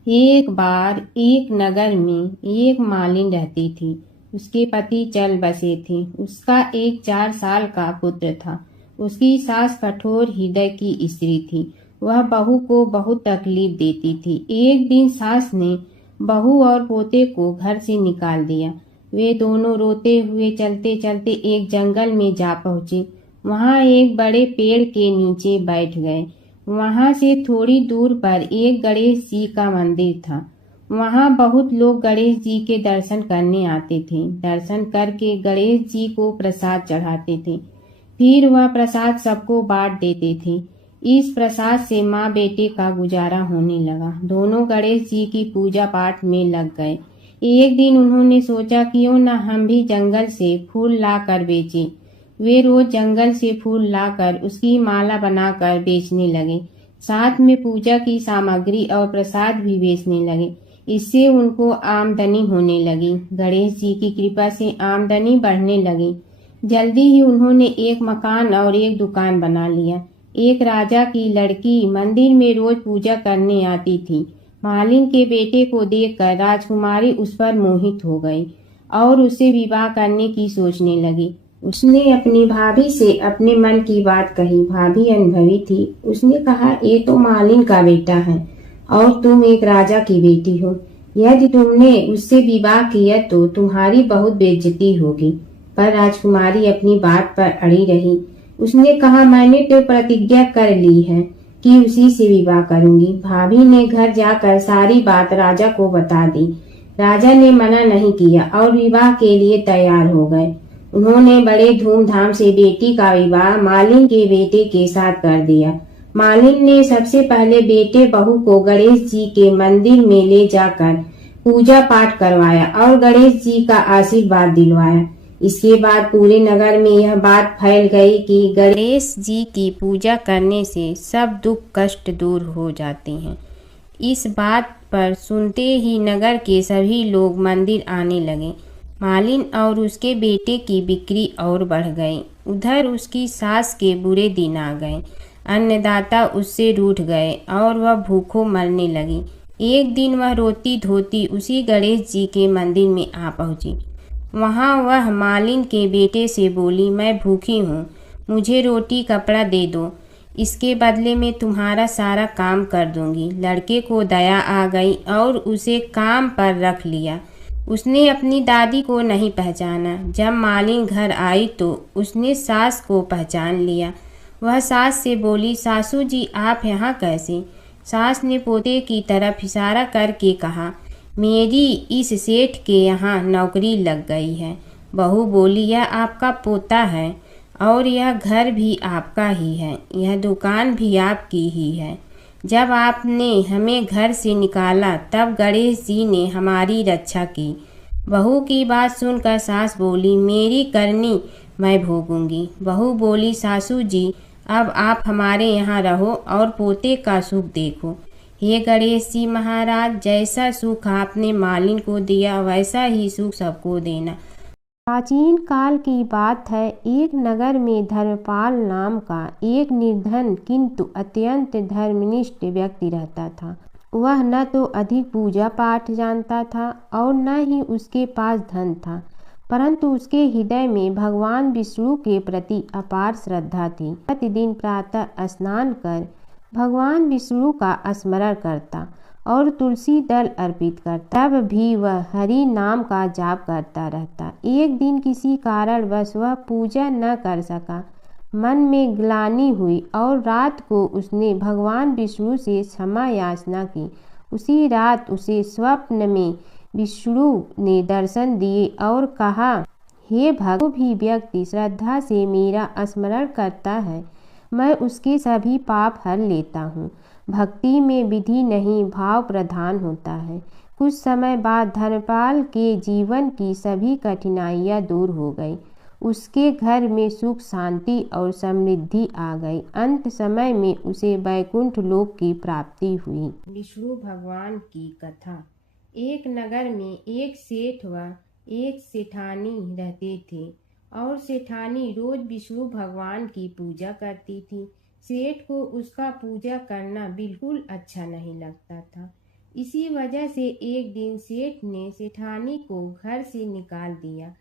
एक बार एक नगर में एक मालिन रहती थी। उसके पति चल बसे थे। उसका एक 4 साल का पुत्र था। उसकी सास कठोर हृदय की स्त्री थी। वह बहू को बहुत तकलीफ देती थी। एक दिन सास ने बहू और पोते को घर से निकाल दिया। वे दोनों रोते हुए चलते चलते एक जंगल में जा पहुँचे। वहाँ एक बड़े पेड़ के नीचे बैठ गए। वहाँ से थोड़ी दूर पर एक गणेश जी का मंदिर था। वहाँ बहुत लोग गणेश जी के दर्शन करने आते थे। दर्शन करके गणेश जी को प्रसाद चढ़ाते थे। फिर वह प्रसाद सबको बांट देते थे। इस प्रसाद से माँ बेटे का गुजारा होने लगा। दोनों गणेश जी की पूजा पाठ में लग गए। एक दिन उन्होंने सोचा क्यों न हम भी जंगल से फूल ला कर बेचें। वे रोज जंगल से फूल लाकर उसकी माला बनाकर बेचने लगे। साथ में पूजा की सामग्री और प्रसाद भी बेचने लगे। इससे उनको आमदनी होने लगी। गणेश जी की कृपा से आमदनी बढ़ने लगी। जल्दी ही उन्होंने एक मकान और एक दुकान बना लिया। एक राजा की लड़की मंदिर में रोज पूजा करने आती थी। मालिन के बेटे को देखकर राजकुमारी उस पर मोहित हो गई और उससे विवाह करने की सोचने लगी। उसने अपनी भाभी से अपने मन की बात कही। भाभी अनुभवी थी। उसने कहा, ये तो मालिन का बेटा है और तुम एक राजा की बेटी हो। यदि तुमने उससे विवाह किया तो तुम्हारी बहुत बेइज्जती होगी। पर राजकुमारी अपनी बात पर अड़ी रही। उसने कहा, मैंने तो प्रतिज्ञा कर ली है कि उसी से विवाह करूंगी। भाभी ने घर जाकर सारी बात राजा को बता दी। राजा ने मना नहीं किया और विवाह के लिए तैयार हो गए। उन्होंने बड़े धूमधाम से बेटी का विवाह मालिन के बेटे के साथ कर दिया। मालिन ने सबसे पहले बेटे बहू को गणेश जी के मंदिर में ले जाकर पूजा पाठ करवाया और गणेश जी का आशीर्वाद दिलवाया। इसके बाद पूरे नगर में यह बात फैल गई कि गणेश जी की पूजा करने से सब दुख कष्ट दूर हो जाते हैं। इस बात पर सुनते ही नगर के सभी लोग मंदिर आने लगे। मालिन और उसके बेटे की बिक्री और बढ़ गई। उधर उसकी सास के बुरे दिन आ गए। अन्नदाता उससे रूठ गए और वह भूखों मरने लगी। एक दिन वह रोती धोती उसी गणेश जी के मंदिर में आ पहुंची। वहां वह मालिन के बेटे से बोली, मैं भूखी हूँ, मुझे रोटी कपड़ा दे दो, इसके बदले में तुम्हारा सारा काम कर दूंगी। लड़के को दया आ गई और उसे काम पर रख लिया। उसने अपनी दादी को नहीं पहचाना। जब मालिन घर आई तो उसने सास को पहचान लिया। वह सास से बोली, सासू जी आप यहाँ कैसे? सास ने पोते की तरफ इशारा करके कहा, मेरी इस सेठ के यहाँ नौकरी लग गई है। बहू बोली, यह आपका पोता है और यह घर भी आपका ही है, यह दुकान भी आपकी ही है। जब आपने हमें घर से निकाला तब गणेश जी ने हमारी रक्षा की। बहू की बात सुनकर सास बोली, मेरी करनी मैं भोगूंगी। बहू बोली, सासू जी अब आप हमारे यहाँ रहो और पोते का सुख देखो। हे गणेश जी महाराज, जैसा सुख आपने मालिन को दिया वैसा ही सुख सबको देना। प्राचीन काल की बात है। एक नगर में धर्मपाल नाम का एक निर्धन किंतु अत्यंत धर्मनिष्ठ व्यक्ति रहता था। वह न तो अधिक पूजा पाठ जानता था और न ही उसके पास धन था, परंतु उसके हृदय में भगवान विष्णु के प्रति अपार श्रद्धा थी। प्रतिदिन प्रातः स्नान कर भगवान विष्णु का स्मरण करता और तुलसी दल अर्पित करता। तब भी वह हरि नाम का जाप करता रहता। एक दिन किसी कारणवश वह पूजा न कर सका। मन में ग्लानि हुई और रात को उसने भगवान विष्णु से क्षमा याचना की। उसी रात उसे स्वप्न में विष्णु ने दर्शन दिए और कहा, हे भक्त, जो भी व्यक्ति श्रद्धा से मेरा स्मरण करता है मैं उसके सभी पाप हर लेता हूँ। भक्ति में विधि नहीं भाव प्रधान होता है। कुछ समय बाद धर्मपाल के जीवन की सभी कठिनाइयाँ दूर हो गई। उसके घर में सुख शांति और समृद्धि आ गई। अंत समय में उसे वैकुंठ लोक की प्राप्ति हुई। विष्णु भगवान की कथा। एक नगर में एक सेठ व एक सेठानी रहते थे और सेठानी रोज विष्णु भगवान की पूजा करती थी। सेठ को उसका पूजा करना बिल्कुल अच्छा नहीं लगता था। इसी वजह से एक दिन सेठ ने सेठानी को घर से निकाल दिया।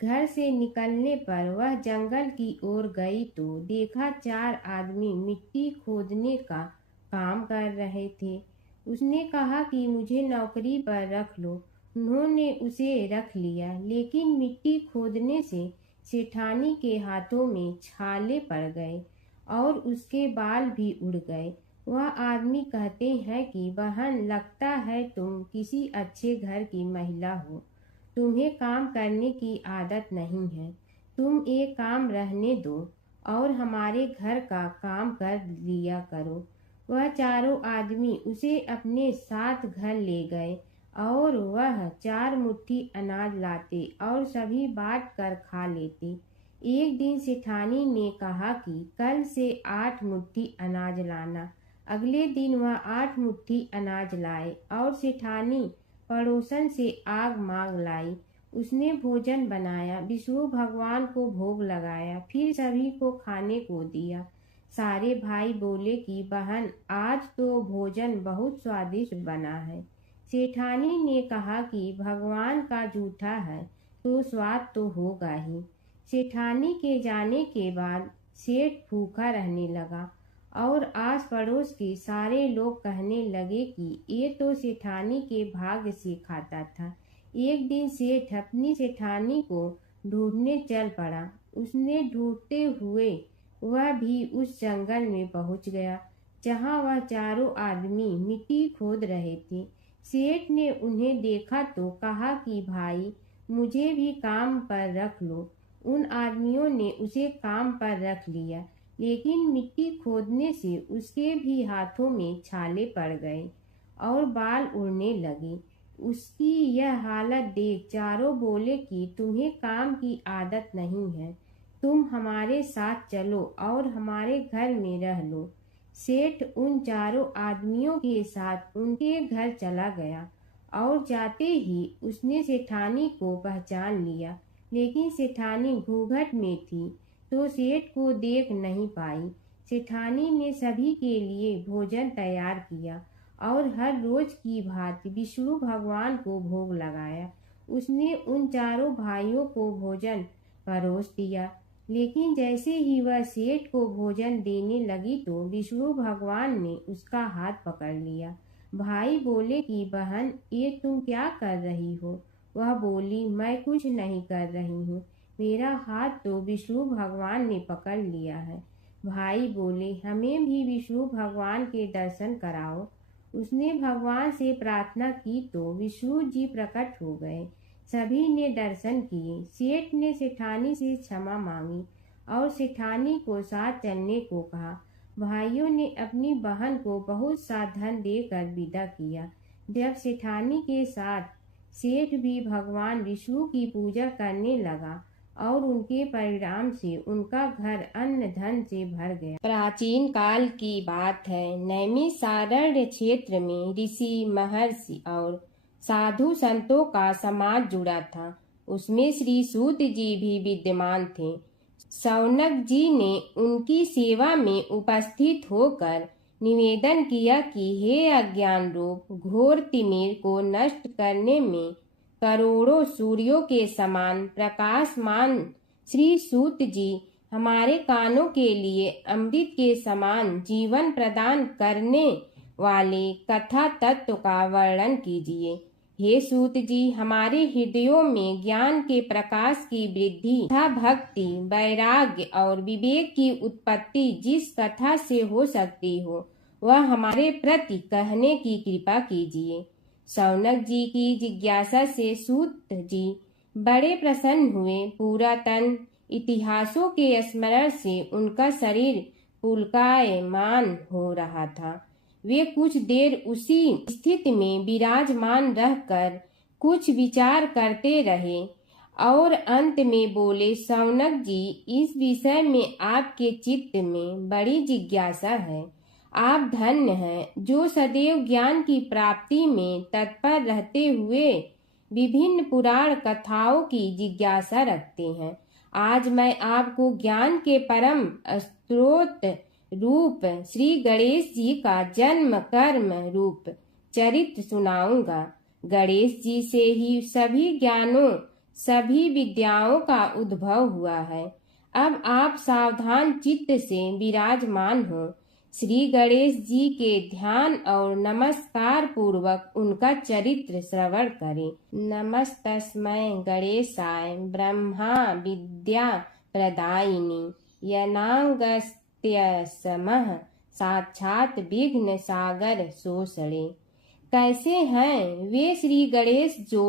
घर से निकलने पर वह जंगल की ओर गई तो देखा 4 आदमी मिट्टी खोदने का काम कर रहे थे। उसने कहा कि मुझे नौकरी पर रख लो। उन्होंने उसे रख लिया, लेकिन मिट्टी खोदने से सेठानी के हाथों में छाले पड़ गए और उसके बाल भी उड़ गए। वह आदमी कहते हैं कि बहन, लगता है तुम किसी अच्छे घर की महिला हो, तुम्हें काम करने की आदत नहीं है। तुम एक काम रहने दो और हमारे घर का काम कर लिया करो। वह चारों आदमी उसे अपने साथ घर ले गए और वह 4 मुट्ठी अनाज लाते और सभी बांट कर खा लेते। एक दिन सेठानी ने कहा कि कल से 8 मुट्ठी अनाज लाना। अगले दिन वह 8 मुट्ठी अनाज लाए और सेठानी पड़ोसन से आग मांग लाई। उसने भोजन बनाया, विष्णु भगवान को भोग लगाया, फिर सभी को खाने को दिया। सारे भाई बोले कि बहन, आज तो भोजन बहुत स्वादिष्ट बना है। सेठानी ने कहा कि भगवान का जूठा है तो स्वाद तो होगा ही। सेठानी के जाने के बाद सेठ भूखा रहने लगा और आस पड़ोस के सारे लोग कहने लगे कि ये तो सेठानी के भाग्य से खाता था। एक दिन सेठ अपनी सेठानी को ढूंढने चल पड़ा। उसने ढूंढते हुए वह भी उस जंगल में पहुंच गया जहां वह चारों आदमी मिट्टी खोद रहे थे। सेठ ने उन्हें देखा तो कहा कि भाई, मुझे भी काम पर रख लो। उन आदमियों ने उसे काम पर रख लिया, लेकिन मिट्टी खोदने से उसके भी हाथों में छाले पड़ गए और बाल उड़ने लगे। उसकी यह हालत देख चारों बोले कि तुम्हें काम की आदत नहीं है, तुम हमारे साथ चलो और हमारे घर में रह लो। सेठ उन चारों आदमियों के साथ उनके घर चला गया और जाते ही उसने सेठानी को पहचान लिया, लेकिन सेठानी घूंघट में थी तो सेठ को देख नहीं पाई। सेठानी ने सभी के लिए भोजन तैयार किया और हर रोज की भांति विष्णु भगवान को भोग लगाया। उसने उन चारों भाइयों को भोजन परोस दिया, लेकिन जैसे ही वह सेठ को भोजन देने लगी तो विष्णु भगवान ने उसका हाथ पकड़ लिया। भाई बोले कि बहन, ये तुम क्या कर रही हो? वह बोली, मैं कुछ नहीं कर रही हूँ, मेरा हाथ तो विष्णु भगवान ने पकड़ लिया है। भाई बोले, हमें भी विष्णु भगवान के दर्शन कराओ। उसने भगवान से प्रार्थना की तो विष्णु जी प्रकट हो गए। सभी ने दर्शन किए। सेठ ने सेठानी से क्षमा मांगी और सेठानी को साथ चलने को कहा। भाइयों ने अपनी बहन को बहुत सा धन देकर विदा किया। जब सेठानी के साथ सेठ भी भगवान विष्णु की पूजा करने लगा और उनके परिणाम से उनका घर अन्न धन से भर गया। प्राचीन काल की बात है। नैमिषारण्य क्षेत्र में ऋषि, महर्षि और साधु संतों का समाज जुड़ा था। उसमें श्री सूत जी भी विद्यमान थे। शौनक जी ने उनकी सेवा में उपस्थित होकर निवेदन किया कि हे अज्ञान रूप घोर तिमिर को नष्ट करने में करोड़ों सूर्यों के समान प्रकाशमान श्री सूत जी, हमारे कानों के लिए अमृत के समान जीवन प्रदान करने वाले कथा तत्व का वर्णन कीजिए। हे सूत जी, हमारे हृदयों में ज्ञान के प्रकाश की वृद्धि तथा भक्ति, वैराग्य और विवेक की उत्पत्ति जिस कथा से हो सकती हो, वह हमारे प्रति कहने की कृपा कीजिए। शौनक जी की जिज्ञासा से सूत जी बड़े प्रसन्न हुए। पुरातन इतिहासों के स्मरण से उनका शरीर पुलकायमान हो रहा था। वे कुछ देर उसी स्थिति में विराजमान रहकर कुछ विचार करते रहे और अंत में बोले, शौनक जी, इस विषय में आपके चित्त में बड़ी जिज्ञासा है। आप धन्य हैं जो सदैव ज्ञान की प्राप्ति में तत्पर रहते हुए विभिन्न पुराण कथाओं की जिज्ञासा रखते हैं। आज मैं आपको ज्ञान के परम स्रोत रूप श्री गणेश जी का जन्म कर्म रूप चरित्र सुनाऊंगा। गणेश जी से ही सभी ज्ञानों, सभी विद्याओं का उद्भव हुआ है। अब आप सावधान चित्त से विराजमान हो। श्री गणेश जी के ध्यान और नमस्कार पूर्वक उनका चरित्र श्रवण करें। नमस्तस्मै गणेशाय ब्रह्मा विद्या प्रदायिनी यनागस्त्यसमः साक्षात विघ्न सागर सोषणे। कैसे हैं वे श्री गणेश जो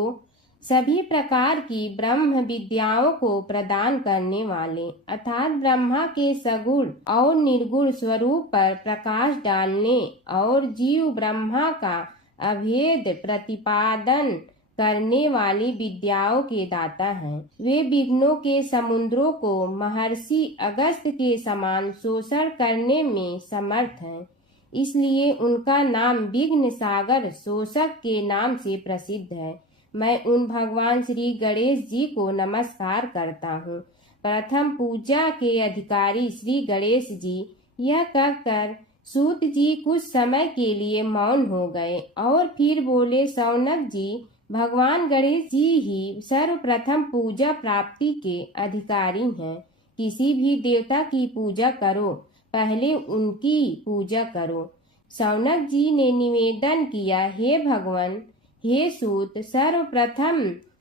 सभी प्रकार की ब्रह्म विद्याओं को प्रदान करने वाले, अर्थात ब्रह्मा के सगुण और निर्गुण स्वरूप पर प्रकाश डालने और जीव ब्रह्मा का अभेद प्रतिपादन करने वाली विद्याओं के दाता हैं। वे विघ्नों के समुद्रों को महर्षि अगस्त्य के समान शोषण करने में समर्थ हैं। इसलिए उनका नाम विघ्न सागर शोषक के नाम से प्रसिद्ध है। मैं उन भगवान श्री गणेश जी को नमस्कार करता हूँ। प्रथम पूजा के अधिकारी श्री गणेश जी, यह कहकर सूत जी कुछ समय के लिए मौन हो गए और फिर बोले, शौनक जी, भगवान गणेश जी ही सर्वप्रथम पूजा प्राप्ति के अधिकारी हैं। किसी भी देवता की पूजा करो, पहले उनकी पूजा करो। शौनक जी ने निवेदन किया, हे भगवान, हे सूत, सर्वप्रथम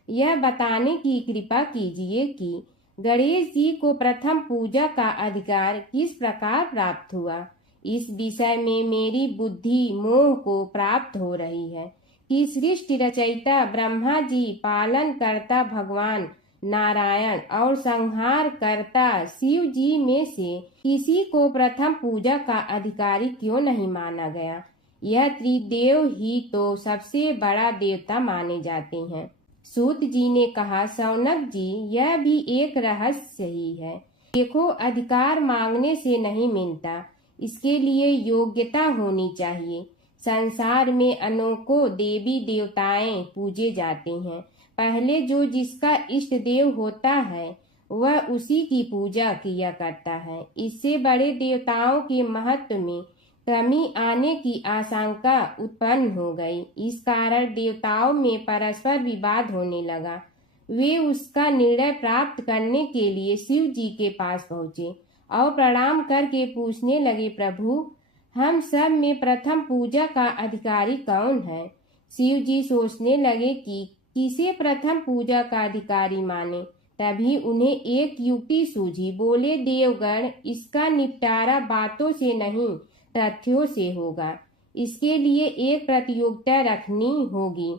यह बताने की कृपा कीजिए कि गणेश जी को प्रथम पूजा का अधिकार किस प्रकार प्राप्त हुआ। इस विषय में मेरी बुद्धि मोह को प्राप्त हो रही है कि सृष्टि रचयिता ब्रह्मा जी, पालन करता भगवान नारायण और संहार करता शिव जी में से किसी को प्रथम पूजा का अधिकारी क्यों नहीं माना गया। यह त्रिदेव ही तो सबसे बड़ा देवता माने जाते हैं। सूत जी ने कहा, शौनक जी, यह भी एक रहस्य ही है। देखो, अधिकार मांगने से नहीं मिलता, इसके लिए योग्यता होनी चाहिए। संसार में अनेकों देवी देवताएं पूजे जाते हैं। पहले जो जिसका इष्ट देव होता है वह उसी की पूजा किया करता है। इससे बड़े देवताओं के महत्व में कमी आने की आशंका उत्पन्न हो गई। इस कारण देवताओं में परस्पर विवाद होने लगा। वे उसका निर्णय प्राप्त करने के लिए शिव जी के पास पहुँचे और प्रणाम करके पूछने लगे, प्रभु, हम सब में प्रथम पूजा का अधिकारी कौन है। शिव जी सोचने लगे कि किसे प्रथम पूजा का अधिकारी माने। तभी उन्हें एक युक्ति सूझी। बोले, देवगण, इसका निपटारा बातों से नहीं तथ्यों से होगा। इसके लिए एक प्रतियोगिता रखनी होगी,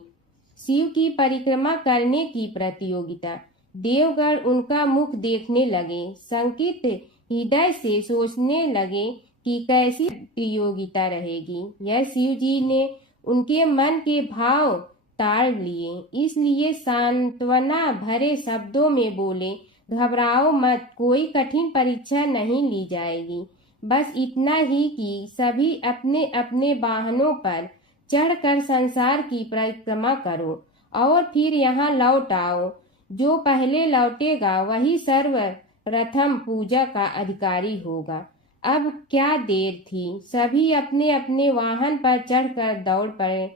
शिव की परिक्रमा करने की प्रतियोगिता। देवगण उनका मुख देखने लगे, शंकित हृदय से सोचने लगे कि कैसी प्रतियोगिता रहेगी। यह शिव जी ने उनके मन के भाव ताड़ लिए, इसलिए सांत्वना भरे शब्दों में बोले, घबराओ मत, कोई कठिन परीक्षा नहीं ली जाएगी। बस इतना ही कि सभी अपने अपने वाहनों पर चढ़कर संसार की परिक्रमा करो और फिर यहाँ लौट आओ। जो पहले लौटेगा वही सर्वप्रथम पूजा का अधिकारी होगा। अब क्या देर थी, सभी अपने अपने वाहन पर चढ़कर दौड़ पड़े।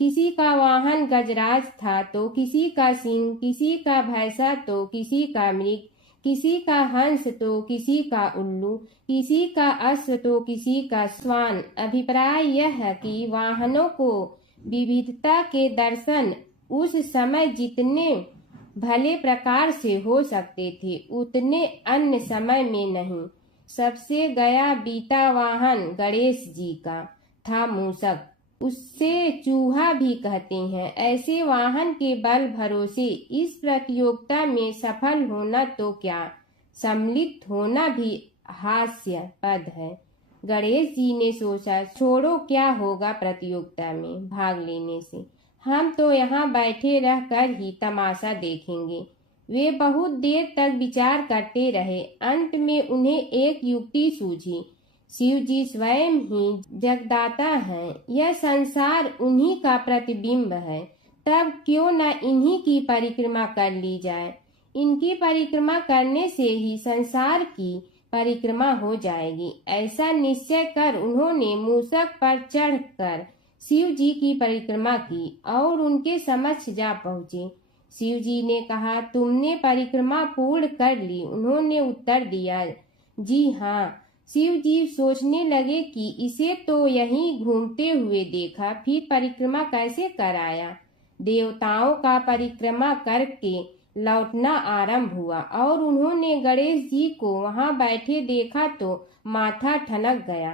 किसी का वाहन गजराज था तो किसी का सिंह, किसी का भैंसा तो किसी का मृग, किसी का हंस तो किसी का उल्लू, किसी का अश्व तो किसी का श्वान। अभिप्राय यह है कि वाहनों को विविधता के दर्शन उस समय जितने भले प्रकार से हो सकते थे उतने अन्य समय में नहीं। सबसे गया बीता वाहन गणेश जी का था मूषक, उससे चूहा भी कहते हैं। ऐसे वाहन के बल भरोसे इस प्रतियोगिता में सफल होना तो क्या, सम्मिलित होना भी हास्यास्पद है। गणेश जी ने सोचा, छोड़ो, क्या होगा प्रतियोगिता में भाग लेने से, हम तो यहाँ बैठे रहकर ही तमाशा देखेंगे। वे बहुत देर तक विचार करते रहे। अंत में उन्हें एक युक्ति सूझी। शिव जी स्वयं ही जगदाता हैं, यह संसार उन्हीं का प्रतिबिंब है, तब क्यों न इन्हीं की परिक्रमा कर ली जाए। इनकी परिक्रमा करने से ही संसार की परिक्रमा हो जाएगी। ऐसा निश्चय कर उन्होंने मूषक पर चढ़कर शिव जी की परिक्रमा की और उनके समक्ष जा पहुँचे। शिव जी ने कहा, तुमने परिक्रमा पूर्ण कर ली। उन्होंने उत्तर दिया, जी हाँ। शिव जी सोचने लगे कि इसे तो यहीं घूमते हुए देखा, फिर परिक्रमा कैसे कराया। देवताओं का परिक्रमा करके लौटना आरंभ हुआ और उन्होंने गणेश जी को वहां बैठे देखा तो माथा ठनक गया।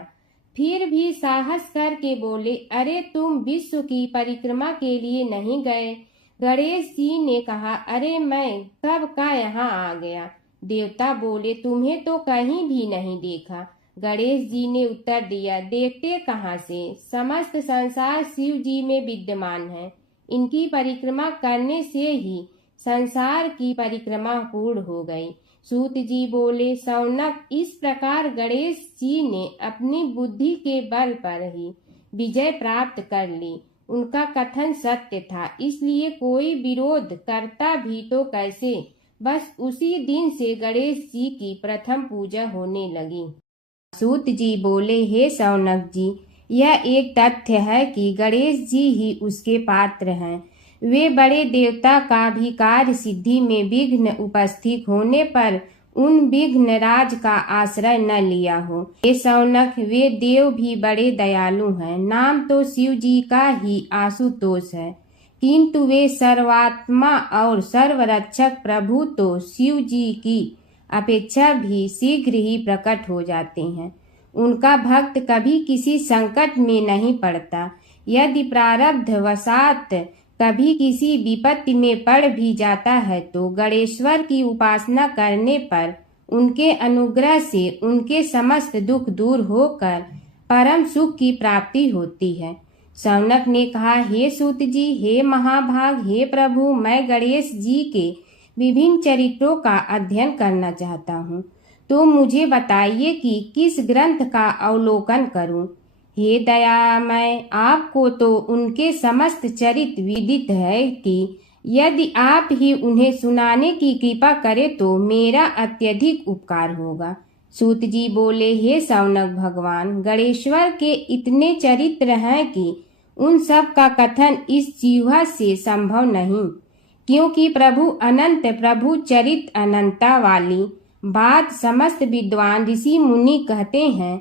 फिर भी साहस करके बोले, अरे तुम विश्व की परिक्रमा के लिए नहीं गए। गणेश जी ने कहा, अरे मैं कब का यहाँ आ गया। देवता बोले, तुम्हें तो कहीं भी नहीं देखा। गणेश जी ने उत्तर दिया, देखते कहाँ से, समस्त संसार शिव जी में विद्यमान है। इनकी परिक्रमा करने से ही संसार की परिक्रमा पूर्ण हो गई। सूत जी बोले, शौनक, इस प्रकार गणेश जी ने अपनी बुद्धि के बल पर ही विजय प्राप्त कर ली। उनका कथन सत्य था, इसलिए कोई विरोध करता भी तो कैसे। बस उसी दिन से गणेश जी की प्रथम पूजा होने लगी। सूत जी बोले, हे शौनक जी, यह एक तथ्य है कि गणेश जी ही उसके पात्र हैं। वे बड़े देवता का भी कार्य सिद्धि में विघ्न उपस्थित होने पर उन विघ्न राज का आश्रय न लिया हो। हे शौनक, वे देव भी बड़े दयालु हैं। नाम तो शिव जी का ही आशुतोष है, किंतु वे सर्वात्मा और सर्वरक्षक प्रभु तो शिव जी की अपेक्षा भी शीघ्र ही प्रकट हो जाते हैं। उनका भक्त कभी किसी संकट में नहीं पड़ता। यदि प्रारब्ध वशात कभी किसी विपत्ति में पड़ भी जाता है तो गणेश्वर की उपासना करने पर उनके अनुग्रह से उनके समस्त दुख दूर होकर परम सुख की प्राप्ति होती है। शौनक ने कहा, हे सूत जी, हे महाभाग, हे प्रभु, मैं गणेश जी के विभिन्न चरित्रों का अध्ययन करना चाहता हूँ, तो मुझे बताइए कि किस ग्रंथ का अवलोकन करूँ। हे दयामय, आपको तो उनके समस्त चरित्र विदित है कि यदि आप ही उन्हें सुनाने की कृपा करें तो मेरा अत्यधिक उपकार होगा। सूत जी बोले, हे शौनक भगवान, गणेश्वर के इतने चरित्र हैं कि उन सब का कथन इस जीवा से संभव नहीं, क्योंकि प्रभु अनंत, प्रभु चरित्र अनंता वाली बात समस्त विद्वान ऋषि मुनि कहते हैं।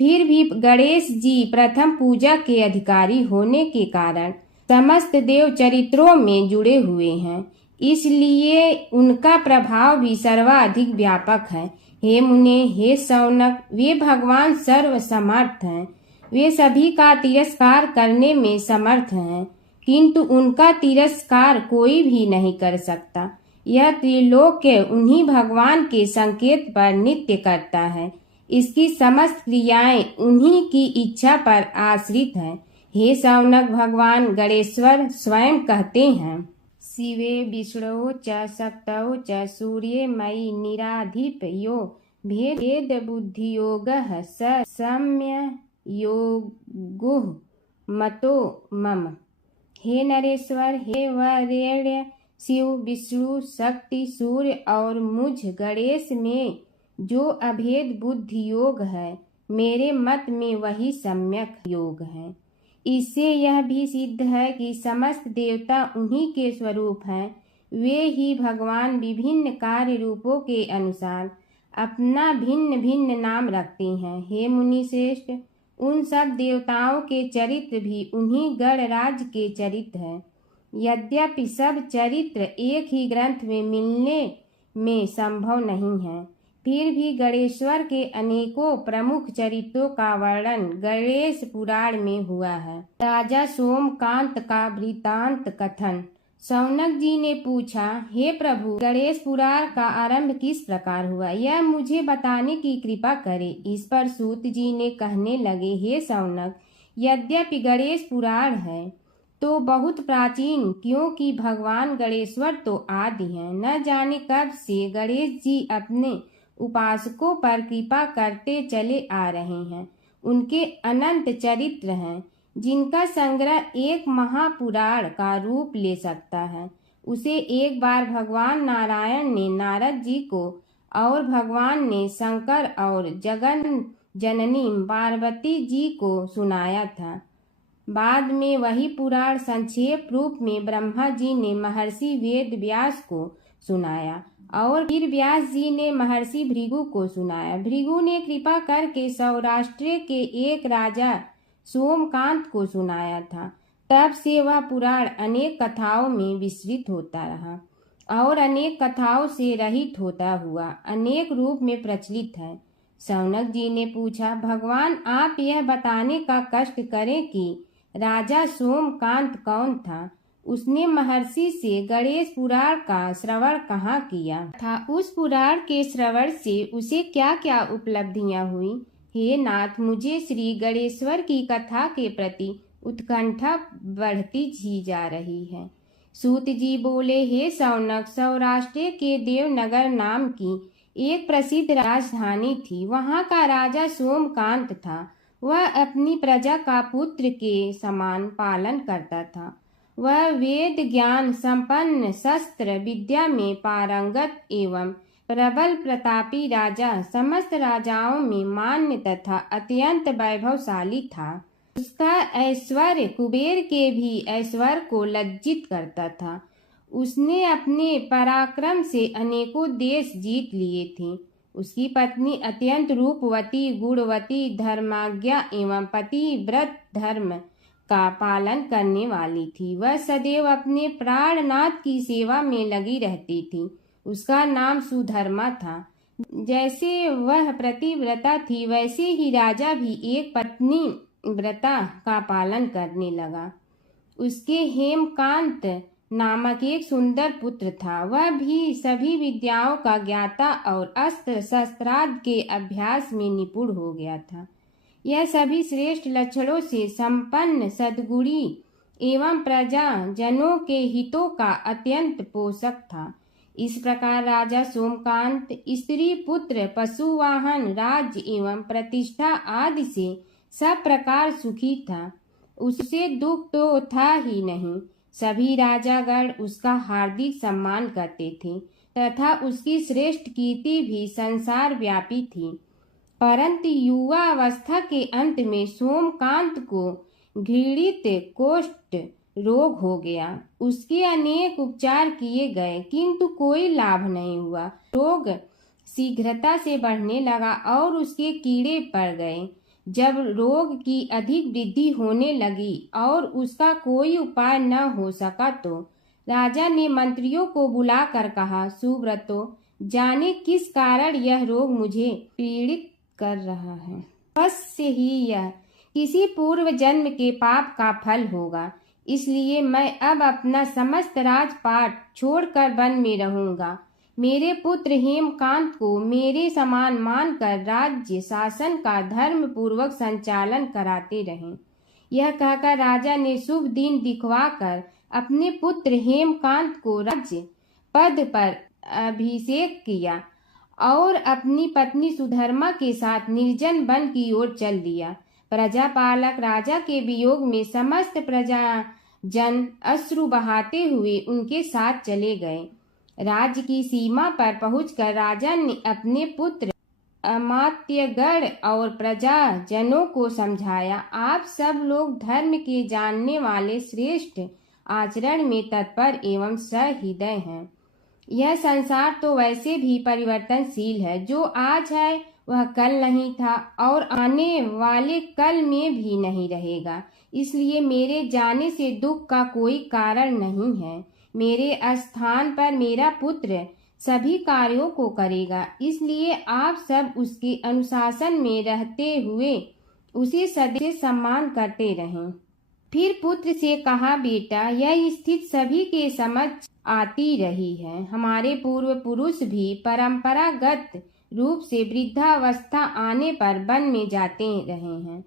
फिर भी गणेश जी प्रथम पूजा के अधिकारी होने के कारण समस्त देव चरित्रों में जुड़े हुए हैं, इसलिए उनका प्रभाव भी सर्वाधिक व्यापक है। हे मुने, हे शौनक, वे भगवान सर्वसमर्थ हैं। वे सभी का तिरस्कार करने में समर्थ हैं, किंतु उनका तिरस्कार कोई भी नहीं कर सकता। यह त्रिलोक्य उन्हीं भगवान के संकेत पर नित्य करता है। इसकी समस्त क्रियाएं उन्हीं की इच्छा पर आश्रित हैं। हे शौनक भगवान गणेश्वर स्वयं कहते हैं, शिवे विष्णु च शक्तौ च सूर्ये मयि निराधिप यो भेद बुद्धियोगः स सम्य योगो मतो मम। हे नरेश्वर, हे वरेण्य, शिव, विष्णु, शक्ति, सूर्य और मुझ गणेश में जो अभेद बुद्धि योग है, मेरे मत में वही सम्यक योग है। इससे यह भी सिद्ध है कि समस्त देवता उन्हीं के स्वरूप हैं। वे ही भगवान विभिन्न कार्य रूपों के अनुसार अपना भिन्न भिन्न नाम रखते हैं। हे मुनि श्रेष्ठ, उन सब देवताओं के चरित्र भी उन्हीं गणराज के चरित्र हैं। यद्यपि सब चरित्र एक ही ग्रंथ में मिलने में संभव नहीं है, फिर भी गणेश्वर के अनेकों प्रमुख चरित्रों का वर्णन गणेश पुराण में हुआ है। राजा सोमकांत का वृत्तांत कथन। शौनक जी ने पूछा, हे प्रभु, गणेश पुराण का आरंभ किस प्रकार हुआ, यह मुझे बताने की कृपा करें। इस पर सूत जी ने कहने लगे, हे शौनक, यद्यपि गणेश पुराण है तो बहुत प्राचीन, क्योंकि भगवान गणेश्वर तो आदि हैं। न जाने कब से गणेश जी अपने उपासकों पर कृपा करते चले आ रहे हैं। उनके अनंत चरित्र हैं, जिनका संग्रह एक महापुराण का रूप ले सकता है। उसे एक बार भगवान नारायण ने नारद जी को और भगवान ने शंकर और जगन जननी पार्वती जी को सुनाया था। बाद में वही पुराण संक्षेप रूप में ब्रह्मा जी ने महर्षि वेद व्यास को सुनाया और फिर व्यास जी ने महर्षि भृगु को सुनाया। भृगु ने कृपा करके सौराष्ट्र के एक राजा सोमकांत को सुनाया था। तब से वह पुराण अनेक कथाओं में विस्तृत होता रहा और अनेक कथाओं से रहित होता हुआ अनेक रूप में प्रचलित है। शौनक जी ने पूछा, भगवान, आप यह बताने का कष्ट करें कि राजा सोमकांत कौन था। उसने महर्षि से गणेश पुराण का श्रवण कहाँ किया था, उस पुराण के श्रवण से उसे क्या क्या उपलब्धियां हुई। हे नाथ, मुझे श्री गणेश्वर की कथा के प्रति उत्कंठा बढ़ती ही जा रही है। सूत जी बोले, हे शौनक, सौराष्ट्र के देवनगर नाम की एक प्रसिद्ध राजधानी थी। वहाँ का राजा सोमकांत था। वह अपनी प्रजा का पुत्र के समान पालन करता था। वह वेद ज्ञान संपन्न, शस्त्र विद्या में पारंगत एवं प्रबल प्रतापी राजा, समस्त राजाओं में मान्य तथा अत्यंत वैभवशाली था। उसका ऐश्वर्य कुबेर के भी ऐश्वर्य को लज्जित करता था। उसने अपने पराक्रम से अनेकों देश जीत लिए थे। उसकी पत्नी अत्यंत रूपवती, गुणवती, धर्माज्ञा एवं पतिव्रत धर्म का पालन करने वाली थी। वह सदैव अपने प्राणनाथ की सेवा में लगी रहती थी। उसका नाम सुधर्मा था। जैसे वह प्रतिव्रता थी, वैसे ही राजा भी एक पत्नी व्रता का पालन करने लगा। उसके हेमकांत नामक एक सुंदर पुत्र था। वह भी सभी विद्याओं का ज्ञाता और अस्त्र शस्त्रादि के अभ्यास में निपुण हो गया था। यह सभी श्रेष्ठ लक्षणों से संपन्न सद्गुणी एवं प्रजा जनों के हितों का अत्यंत पोषक था। इस प्रकार राजा सोमकांत स्त्री पुत्र पशुवाहन राज्य एवं प्रतिष्ठा आदि से सब प्रकार सुखी था। उसे दुख तो था ही नहीं। सभी राजागण उसका हार्दिक सम्मान करते थे तथा उसकी श्रेष्ठ कीर्ति भी संसार व्यापी थी। परंतु युवा अवस्था के अंत में सोमकांत को घृणित कोष्ठ रोग हो गया। उसके अनेक उपचार किए गए किंतु कोई लाभ नहीं हुआ। रोग शीघ्रता से बढ़ने लगा और उसके कीड़े पड़ गए। जब रोग की अधिक वृद्धि होने लगी और उसका कोई उपाय न हो सका तो राजा ने मंत्रियों को बुलाकर कहा, सुव्रतो, जाने किस कारण यह रोग मुझे पीड़ित कर रहा है। अवश्य ही यह किसी पूर्व जन्म के पाप का फल होगा। इसलिए मैं अब अपना समस्त राजपाट छोड़कर वन में रहूंगा। मेरे पुत्र हेमकांत को मेरे समान मानकर राज्य शासन का धर्म पूर्वक संचालन कराते रहें। यह कहकर राजा ने शुभ दिन दिखवाकर अपने पुत्र हेमकांत को राज्य पद पर अभिषेक किया और अपनी पत्नी सुधर्मा के साथ निर्जन वन की ओर चल दिया। प्रजापालक राजा के वियोग में समस्त प्रजा जन अश्रु बहाते हुए उनके साथ चले गए। राज्य की सीमा पर पहुंचकर राजा ने अपने पुत्र अमात्यगण और प्रजा जनों को समझाया, आप सब लोग धर्म के जानने वाले श्रेष्ठ आचरण में तत्पर एवं सहृदय हैं। यह संसार तो वैसे भी परिवर्तनशील है। जो आज है वह कल नहीं था और आने वाले कल में भी नहीं रहेगा। इसलिए मेरे जाने से दुख का कोई कारण नहीं है। मेरे स्थान पर मेरा पुत्र सभी कार्यों को करेगा। इसलिए आप सब उसके अनुशासन में रहते हुए उसे सदैव सम्मान करते रहें। फिर पुत्र से कहा, बेटा, यह स्थिति सभी के समझ आती रही है। हमारे पूर्व पुरुष भी परंपरागत रूप से वृद्धावस्था आने पर वन में जाते रहे हैं।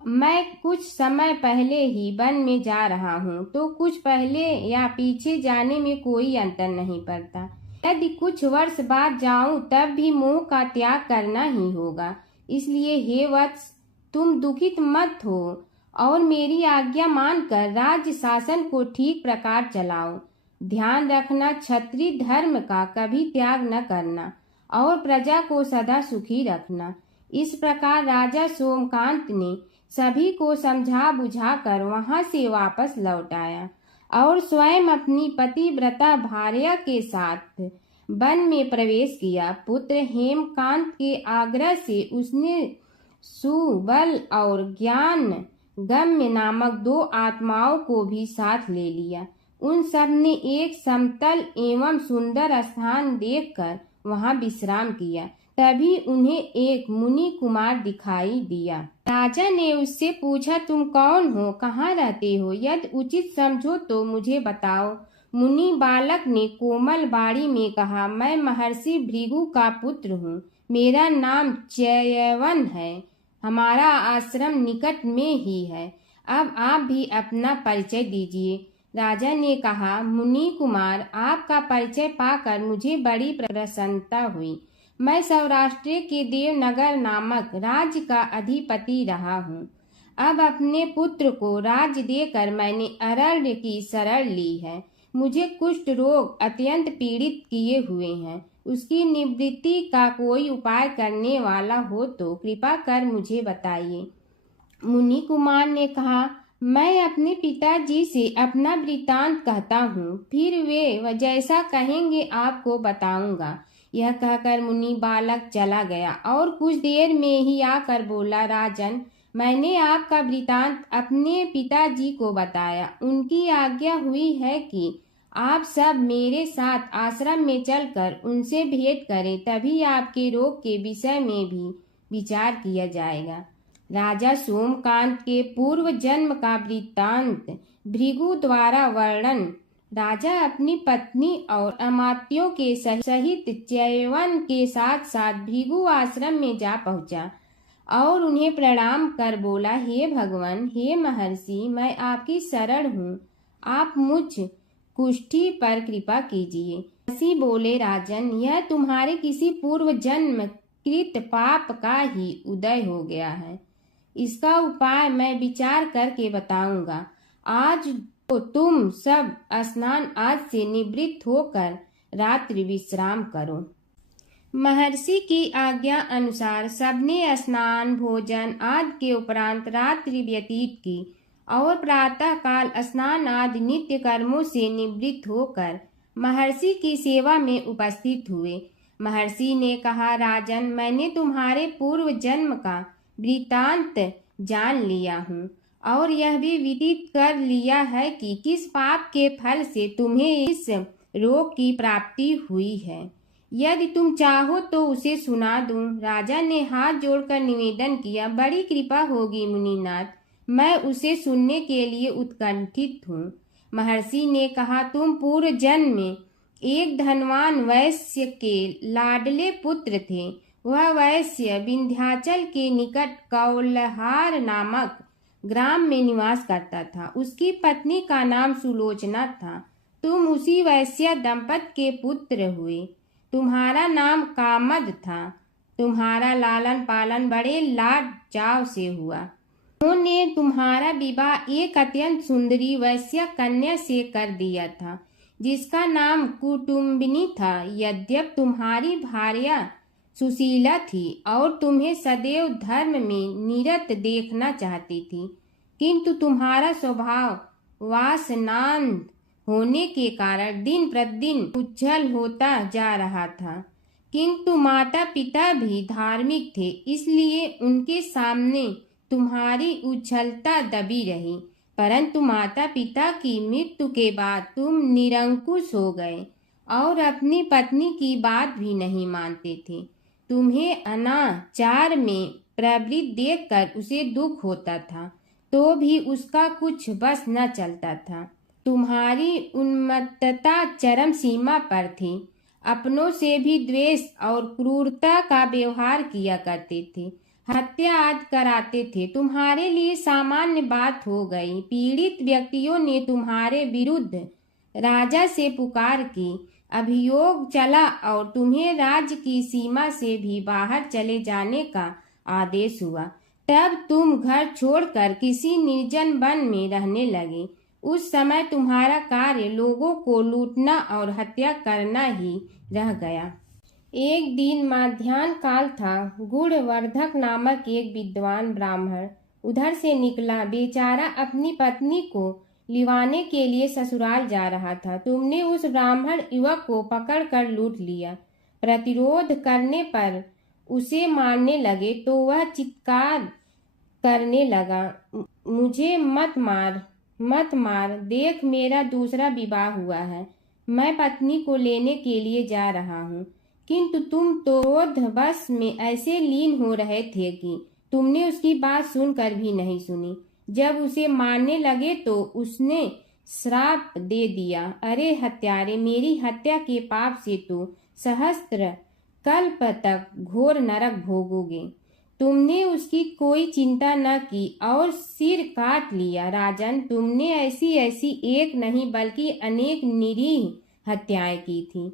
मैं कुछ समय पहले ही वन में जा रहा हूँ तो कुछ पहले या पीछे जाने में कोई अंतर नहीं पड़ता। यदि कुछ वर्ष बाद जाऊं तब भी मोह का त्याग करना ही होगा। इसलिए हे वत्स, तुम दुखित मत हो और मेरी आज्ञा मानकर राज्य शासन को ठीक प्रकार चलाओ। ध्यान रखना, क्षत्रिय धर्म का कभी त्याग न करना और प्रजा को सदा सुखी रखना। इस प्रकार राजा सोमकांत ने सभी को समझा बुझाकर वहां से वापस लौट आया और स्वयं अपनी पतिव्रता भार्या के साथ वन में प्रवेश किया। पुत्र हेमकांत के आग्रह से उसने सुबल और ज्ञान गम्य नामक 2 आत्माओं को भी साथ ले लिया। उन सब ने एक समतल एवं सुंदर स्थान देखकर वहां विश्राम किया। तभी उन्हें एक मुनि कुमार दिखाई दिया। राजा ने उससे पूछा, तुम कौन हो, कहाँ रहते हो? यदि उचित समझो तो मुझे बताओ। मुनि बालक ने कोमल बाड़ी में कहा, मैं महर्षि भृगु का पुत्र हूँ। मेरा नाम च्यवन है। हमारा आश्रम निकट में ही है। अब आप भी अपना परिचय दीजिए। राजा ने कहा, मुनि कुमार, आपका परिचय पाकर मुझे बड़ी प्रसन्नता हुई। मैं सौराष्ट्र के देवनगर नामक राज्य का अधिपति रहा हूँ। अब अपने पुत्र को राज्य देकर मैंने अरण्य की शरण ली है। मुझे कुष्ठ रोग अत्यंत पीड़ित किए हुए हैं। उसकी निवृत्ति का कोई उपाय करने वाला हो तो कृपा कर मुझे बताइए। मुनि कुमार ने कहा, मैं अपने पिताजी से अपना वृतांत कहता हूँ, फिर वे जैसा कहेंगे आपको बताऊंगा। यह कहकर मुनि बालक चला गया और कुछ देर में ही आकर बोला, राजन, मैंने आपका वृतांत अपने पिताजी को बताया। उनकी आज्ञा हुई है कि आप सब मेरे साथ आश्रम में चलकर उनसे भेंट करें, तभी आपके रोग के विषय में भी विचार किया जाएगा। राजा सोमकांत के पूर्व जन्म का वृत्तांत भृगु द्वारा वर्णन। राजा अपनी पत्नी और अमात्यों के सहित च्यवन के साथ साथ भृगु आश्रम में जा पहुंचा और उन्हें प्रणाम कर बोला, हे भगवान, हे महर्षि, मैं आपकी शरण हूँ, आप मुझ कुष्ठी पर कृपा कीजिए। महर्षि बोले, राजन, यह तुम्हारे किसी पूर्व जन्म कृत पाप का ही उदय हो गया है। इसका उपाय मैं विचार करके बताऊंगा। आज तो तुम सब स्नान आज से निवृत्त होकर रात्रि विश्राम करो। महर्षि की आज्ञा अनुसार सबने स्नान भोजन आदि के उपरांत रात्रि व्यतीत की और प्रातः काल स्नान आदि नित्य कर्मों से निवृत्त होकर महर्षि की सेवा में उपस्थित हुए। महर्षि ने कहा, राजन, मैंने तुम्हारे पूर्व जन्म का वृत्तांत जान लिया हूँ और यह भी विदित कर लिया है कि किस पाप के फल से तुम्हें इस रोग की प्राप्ति हुई है। यदि तुम चाहो तो उसे सुना दूं। राजा ने हाथ जोड़कर निवेदन किया, बड़ी कृपा होगी मुनिनाथ, मैं उसे सुनने के लिए उत्कंठित हूँ। महर्षि ने कहा, तुम पूर्व जन्म में एक धनवान वैश्य के लाडले पुत्र थे। वह वैश्य विंध्याचल के निकट कौलहार नामक ग्राम में निवास करता था। उसकी पत्नी का नाम सुलोचना था। तुम उसी वैश्य दंपत के पुत्र हुए। तुम्हारा नाम कामद था। तुम्हारा लालन पालन बड़े लाड चाव से हुआ। उन्होंने तुम्हारा विवाह एक अत्यंत सुंदरी वैश्य कन्या से कर दिया था, जिसका नाम कुटुम्बिनी था। यद्यप तुम्हारी भार्या सुशीला थी और तुम्हें सदैव धर्म में निरत देखना चाहती थी, किंतु तुम्हारा स्वभाव वासनांध होने के कारण दिन प्रतिदिन उज्जवल होता जा रहा था। किंतु माता पिता भी धार्मिक थे, इसलिए उनके सामने तुम्हारी उज्ज्वलता दबी रही। परंतु माता पिता की मृत्यु के बाद तुम निरंकुश हो गए और अपनी पत्नी की बात भी नहीं मानते थे। तुम्हें अनाचार में प्रवृत्त देखकर उसे दुख होता था, तो भी उसका कुछ बस न चलता था। तुम्हारी उन्मत्तता चरम सीमा पर थी। अपनों से भी द्वेष और क्रूरता का व्यवहार किया करते थे, हत्या आदि कराते थे। तुम्हारे लिए सामान्य बात हो गई। पीड़ित व्यक्तियों ने तुम्हारे विरुद्ध राजा से पुकार की। अभियोग चला और तुम्हें राज्य की सीमा से भी बाहर चले जाने का आदेश हुआ। तब तुम घर छोड़कर किसी निर्जन वन में रहने लगे। उस समय तुम्हारा कार्य लोगों को लूटना और हत्या करना ही रह गया। एक दिन माध्याह्न काल था। गुणवर्धक नामक एक विद्वान ब्राह्मण उधर से निकला। बेचारा अपनी पत्नी को लिवाने के लिए ससुराल जा रहा था। तुमने उस ब्राह्मण युवक को पकड़कर लूट लिया। प्रतिरोध करने पर उसे मारने लगे तो वह चित्कार करने लगा, मुझे मत मार, मत मार, देख मेरा दूसरा विवाह हुआ है। मैं पत्नी को लेने के लिए जा रहा हूँ। किंतु तुम तो क्रोधवश में ऐसे लीन हो रहे थे कि तुमने उसकी बात सुनकर भी नहीं सुनी। जब उसे मारने लगे तो उसने श्राप दे दिया, अरे हत्यारे, मेरी हत्या के पाप से तो सहस्त्र कल्प तक घोर नरक भोगोगे। तुमने उसकी कोई चिंता न की और सिर काट लिया। राजन, तुमने ऐसी ऐसी एक नहीं बल्कि अनेक निरीह हत्याएं की थी,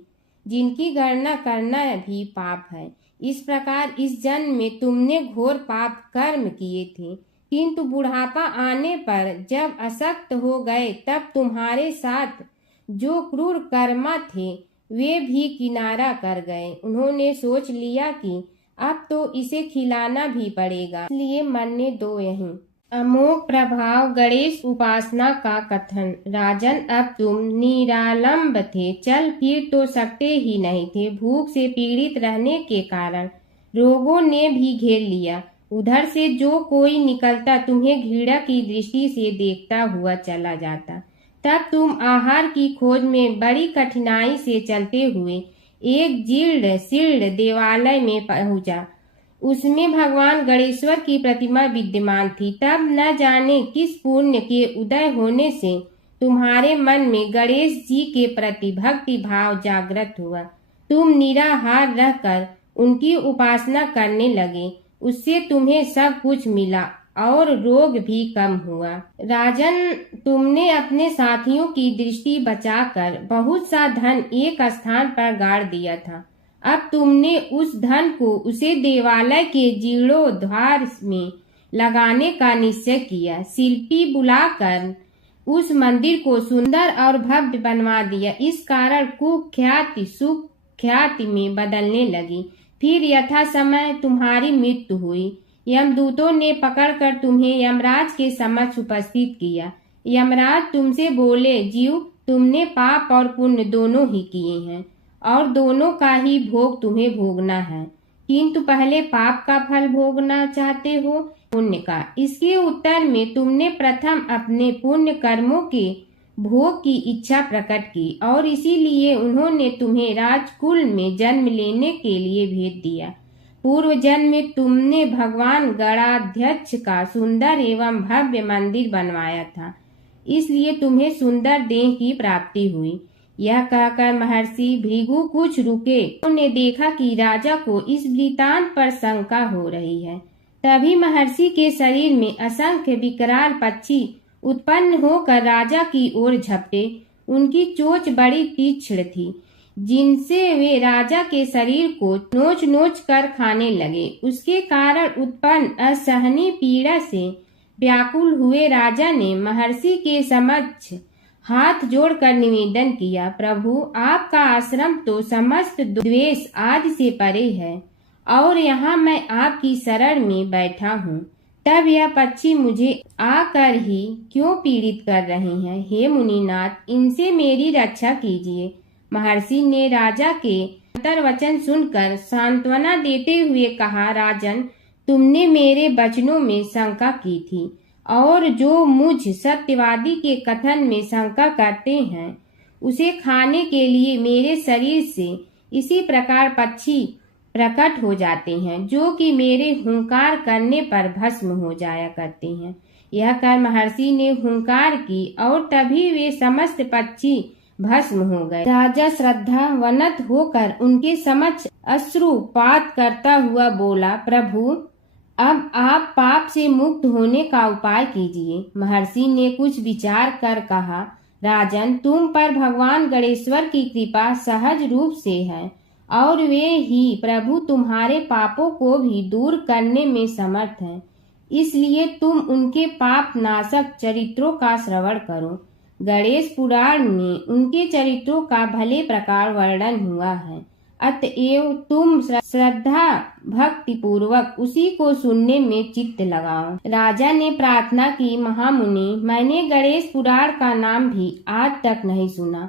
जिनकी गणना करना भी पाप है। इस प्रकार इस जन्म में तुमने घोर पाप कर्म किए थे, किंतु बुढ़ापा आने पर जब अशक्त हो गए तब तुम्हारे साथ जो क्रूर कर्मा थे वे भी किनारा कर गए। उन्होंने सोच लिया कि अब तो इसे खिलाना भी पड़ेगा, इसलिए मरने दो यहीं। अमोघ प्रभाव गणेश उपासना का कथन। राजन, अब तुम निरालंब थे, चल फिर तो सकते ही नहीं थे। भूख से पीड़ित रहने के कारण रोगों ने भी घेर लिया। उधर से जो कोई निकलता तुम्हें घृणा की दृष्टि से देखता हुआ चला जाता। तब तुम आहार की खोज में बड़ी कठिनाई से चलते हुए एक जीर्ण शीर्ण देवालय में पहुंचा। उसमें भगवान गणेश्वर की प्रतिमा विद्यमान थी। तब न जाने किस पुण्य के उदय होने से तुम्हारे मन में गणेश जी के प्रति भक्ति भाव जागृत हुआ। तुम निराहार रहकर उनकी उपासना करने लगे। उससे तुम्हें सब कुछ मिला और रोग भी कम हुआ। राजन, तुमने अपने साथियों की दृष्टि बचाकर बहुत सा धन एक स्थान पर गाड़ दिया था। अब तुमने उस धन को उसे देवालय के जीर्णोद्धार में लगाने का निश्चय किया। शिल्पी बुलाकर उस मंदिर को सुंदर और भव्य बनवा दिया। इस कारण कुख्याति सुख्याति में बदलने लगी। फिर यथा समय तुम्हारी मृत्यु हुई। यमदूतों ने पकड़कर तुम्हें यमराज के समक्ष उपस्थित किया। यमराज तुमसे बोले, जीव, तुमने पाप और पुण्य दोनों ही किए हैं और दोनों का ही भोग तुम्हें भोगना है, किंतु पहले पाप का फल भोगना चाहते हो पुण्य का। इसके उत्तर में तुमने प्रथम अपने पुण्य कर्मों के भोग की इच्छा प्रकट की और इसीलिए उन्होंने तुम्हें राजकुल में जन्म लेने के लिए भेज दिया। पूर्व जन्म में तुमने भगवान गणाध्यक्ष का सुंदर एवं भव्य मंदिर बनवाया था, इसलिए तुम्हें सुंदर देह की प्राप्ति हुई। यह कहकर महर्षि भृगु कुछ रुके। उन्होंने देखा कि राजा को इस वृतांत पर शंका हो रही है। तभी महर्षि के शरीर में असंख्य विकराल पक्षी उत्पन्न होकर राजा की ओर झपटे। उनकी चोंच बड़ी तीक्ष्ण थी, जिनसे वे राजा के शरीर को नोच नोच कर खाने लगे। उसके कारण उत्पन्न असहनीय पीड़ा से व्याकुल हुए राजा ने महर्षि के समक्ष हाथ जोड़कर निवेदन किया, प्रभु, आपका आश्रम तो समस्त द्वेष आदि से परे है और यहाँ मैं आपकी शरण में बैठा हूँ। तब यह पक्षी मुझे आकर ही क्यों पीड़ित कर रहे हैं? हे मुनिनाथ, इनसे मेरी रक्षा कीजिए। महर्षि ने राजा के अंतर्वचन सुनकर सांत्वना देते हुए कहा, राजन, तुमने मेरे वचनों में शंका की थी और जो मुझ सत्यवादी के कथन में शंका करते हैं उसे खाने के लिए मेरे शरीर से इसी प्रकार पक्षी प्रकट हो जाते हैं, जो कि मेरे हुंकार करने पर भस्म हो जाया करते हैं। यह कर महर्षि ने हुंकार की और तभी वे समस्त पक्षी भस्म हो गए। राजा श्रद्धावनत होकर उनके समक्ष अश्रुपात करता हुआ बोला, प्रभु, अब आप पाप से मुक्त होने का उपाय कीजिए। महर्षि ने कुछ विचार कर कहा, राजन, तुम पर भगवान गणेश्वर की कृपा सहज रूप से है और वे ही प्रभु तुम्हारे पापों को भी दूर करने में समर्थ हैं। इसलिए तुम उनके पाप नाशक चरित्रों का श्रवण करो। गणेश पुराण में उनके चरित्रों का भले प्रकार वर्णन हुआ है, अतएव तुम श्रद्धा भक्ति पूर्वक उसी को सुनने में चित्त लगाओ। राजा ने प्रार्थना की, महामुनि, मैंने गणेश पुराण का नाम भी आज तक नहीं सुना,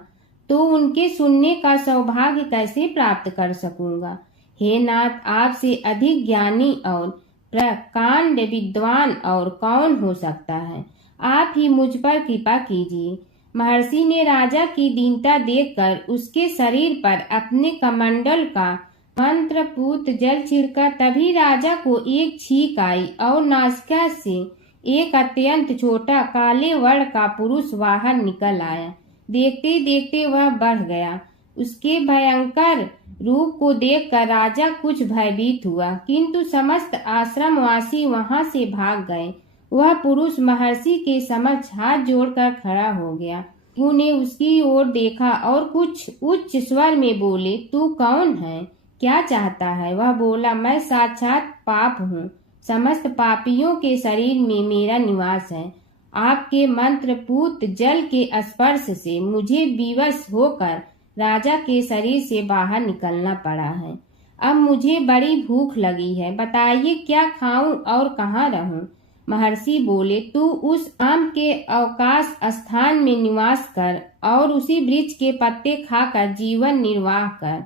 तो उनके सुनने का सौभाग्य कैसे प्राप्त कर सकूंगा? हे नाथ, आपसे अधिक ज्ञानी और प्रकांड विद्वान और कौन हो सकता है? आप ही मुझ पर कृपा कीजिए। महर्षि ने राजा की दीनता देखकर उसके शरीर पर अपने कमंडल का मंत्रपूत जल छिड़का। तभी राजा को एक छींक आई और नासिका से एक अत्यंत छोटा काले वर्ण का पुरुष बाहर निकल आया। देखते देखते वह बढ़ गया। उसके भयंकर रूप को देखकर राजा कुछ भयभीत हुआ, किंतु समस्त आश्रमवासी वहां से भाग गए। वह पुरुष महर्षि के समक्ष हाथ जोड़कर खड़ा हो गया। उन्हें उसकी ओर देखा और कुछ उच्च स्वर में बोले, तू कौन है? क्या चाहता है? वह बोला, मैं साक्षात पाप हूँ। समस्त पापियों के शरीर में मेरा निवास है। आपके मंत्रपूत जल के स्पर्श से मुझे विवश होकर राजा के शरीर से बाहर निकलना पड़ा है। अब मुझे बड़ी भूख लगी है, बताइए क्या खाऊं और कहाँ रहूं? महर्षि बोले, तू उस आम के अवकाश स्थान में निवास कर और उसी वृक्ष के पत्ते खाकर जीवन निर्वाह कर।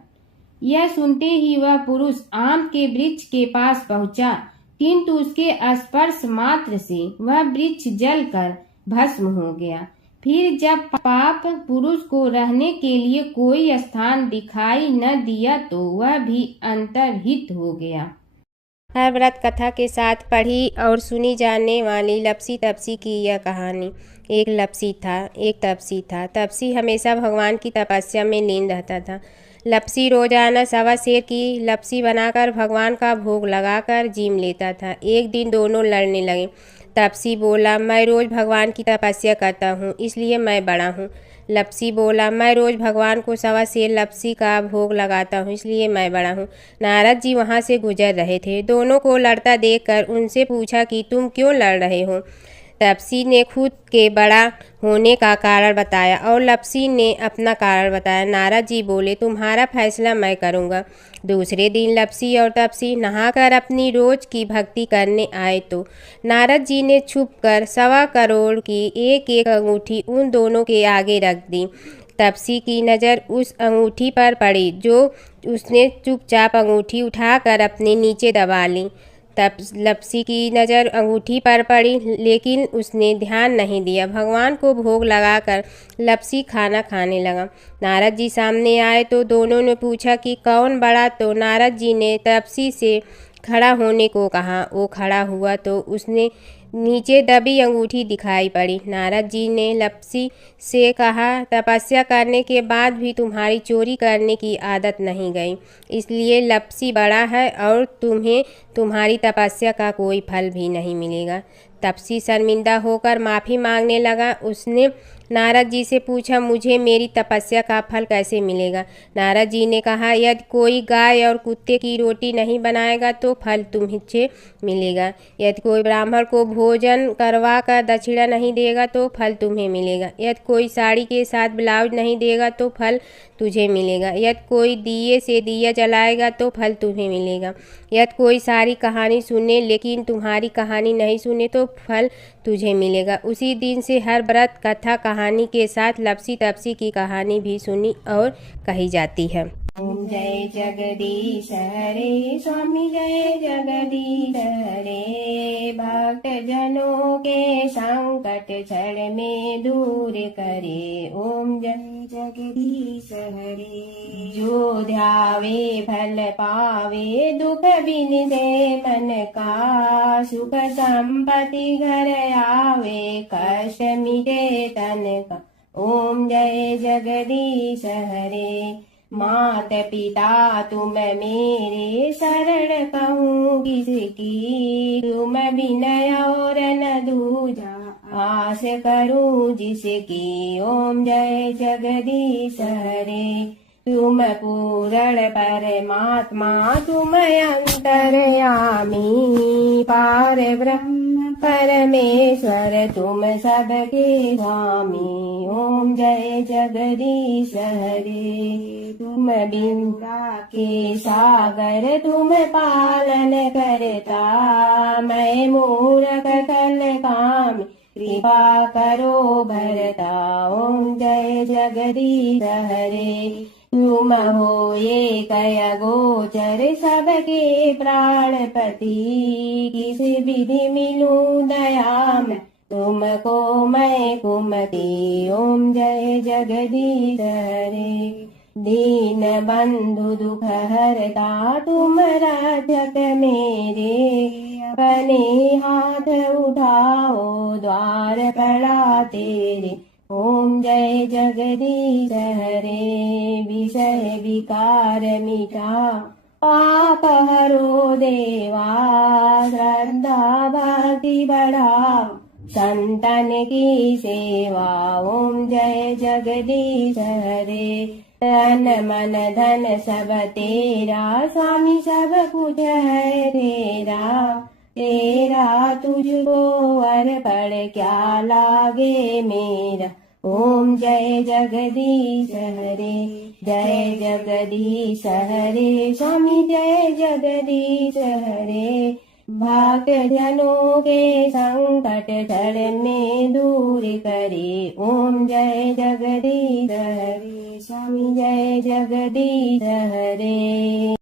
यह सुनते ही वह पुरुष आम के वृक्ष के पास पहुंचा। किंतु उसके स्पर्श मात्र से वह वृक्ष जलकर भस्म हो गया। फिर जब पाप पुरुष को रहने के लिए कोई स्थान दिखाई न दिया तो वह भी अंतर्हित हो गया। हर व्रत कथा के साथ पढ़ी और सुनी जाने वाली लपसी तपसी की यह कहानी। एक लपसी था, एक तपसी था। तपसी हमेशा भगवान की तपस्या में लीन रहता था। लपसी रोजाना सवा सेर की लपसी बनाकर भगवान का भोग लगाकर जीम लेता था। एक दिन दोनों लड़ने लगे। तपसी बोला, मैं रोज़ भगवान की तपस्या करता हूँ, इसलिए मैं बड़ा हूँ। लपसी बोला, मैं रोज़ भगवान को सवा सेर लपसी का भोग लगाता हूँ, इसलिए मैं बड़ा हूँ। नारद जी वहाँ से गुजर रहे थे। दोनों को लड़ता देखकर उनसे पूछा कि तुम क्यों लड़ रहे हो। तपसी ने खुद के बड़ा होने का कारण बताया और लपसी ने अपना कारण बताया। नारद जी बोले, तुम्हारा फैसला मैं करूँगा। दूसरे दिन लपसी और तपसी नहाकर अपनी रोज की भक्ति करने आए तो नारद जी ने छुपकर 1.25 करोड़ की एक एक अंगूठी उन दोनों के आगे रख दी। तपसी की नज़र उस अंगूठी पर पड़ी जो उसने चुपचाप अंगूठी उठाकर अपने नीचे दबा ली। तब लपसी की नज़र अंगूठी पर पड़ी, लेकिन उसने ध्यान नहीं दिया। भगवान को भोग लगाकर लपसी खाना खाने लगा। नारद जी सामने आए तो दोनों ने पूछा कि कौन बड़ा, तो नारद जी ने तपसी से खड़ा होने को कहा। वो खड़ा हुआ तो उसने नीचे दबी अंगूठी दिखाई पड़ी। नारद जी ने लपसी से कहा, तपस्या करने के बाद भी तुम्हारी चोरी करने की आदत नहीं गई, इसलिए लपसी बड़ा है और तुम्हें तुम्हारी तपस्या का कोई फल भी नहीं मिलेगा। तपसी शर्मिंदा होकर माफ़ी मांगने लगा। उसने नारद जी से पूछा, मुझे मेरी तपस्या का फल कैसे मिलेगा। नारद जी ने कहा, यदि कोई गाय और कुत्ते की रोटी नहीं बनाएगा तो फल तुम्हें मिलेगा। यदि कोई ब्राह्मण को भोजन करवा कर दक्षिणा नहीं देगा तो फल तुम्हें मिलेगा। यदि कोई साड़ी के साथ ब्लाउज नहीं देगा तो फल तुझे मिलेगा। यदि कोई दिए से दिया जलाएगा तो फल तुम्हें मिलेगा। यदि कोई सारी कहानी सुने लेकिन तुम्हारी कहानी नहीं सुने तो फल तुझे मिलेगा। उसी दिन से हर व्रत कथा कहानी के साथ लपसी तपसी की कहानी भी सुनी और कही जाती है। ओम जय जगदीश हरे स्वामी जय जगदीश हरे, भक्त जनों के संकट क्षण में दूर करे। ओम जय जगदीश हरे, जो ध्यावे फल पावे, दुख बिन दे मन का, सुख संपत्ति घर आवे, कष्ट मिटे तन का। ओम जय जगदीश हरे, मात पिता तुम मेरे, शरण कहूँ किसकी, तुम विनय और न दूजा, आस करूँ जिसकी। ओम जय जगदीश हरे, तुम पूर्ण परमात्मा, तुम अंतर्यामी, पार ब्रह्म परमेश्वर, तुम सबके स्वामी। ओम जय जगदीश हरे, तुम बिंदा के सागर, तुम पालन करता, मैं मूर्ख कल काम, कृपा करो भरता। ओम जय जगदीश हरे, तुम हो ये कय गोचर, सबके प्राणपति, किस विधि मिलूं दया में, तुमको मैं कुमति। ओम जय जगदीश हरे, दीन बंधु दुख हरता, तुम रक्षक मेरे, अपने हाथ उठाओ द्वार पड़ा तेरे। ओम जय जगदीश हरे, विषय विकार मिटा, पाप हरो देवा, श्रद्धा भक्ति बढ़ाओ, संतन की सेवा। ओम जय जगदीश हरे, तन मन धन सब तेरा, स्वामी सब कुछ है तेरा, तेरा तुझको अर्पण क्या लागे मेरा। ओम जय जगदीश हरे, जय जगदीश हरे, स्वामी जय जगदीश हरे, भक्त जनों के संकट क्षण में दूर करे। ओम जय जगदीश हरे, स्वामी जय जगदीश हरे।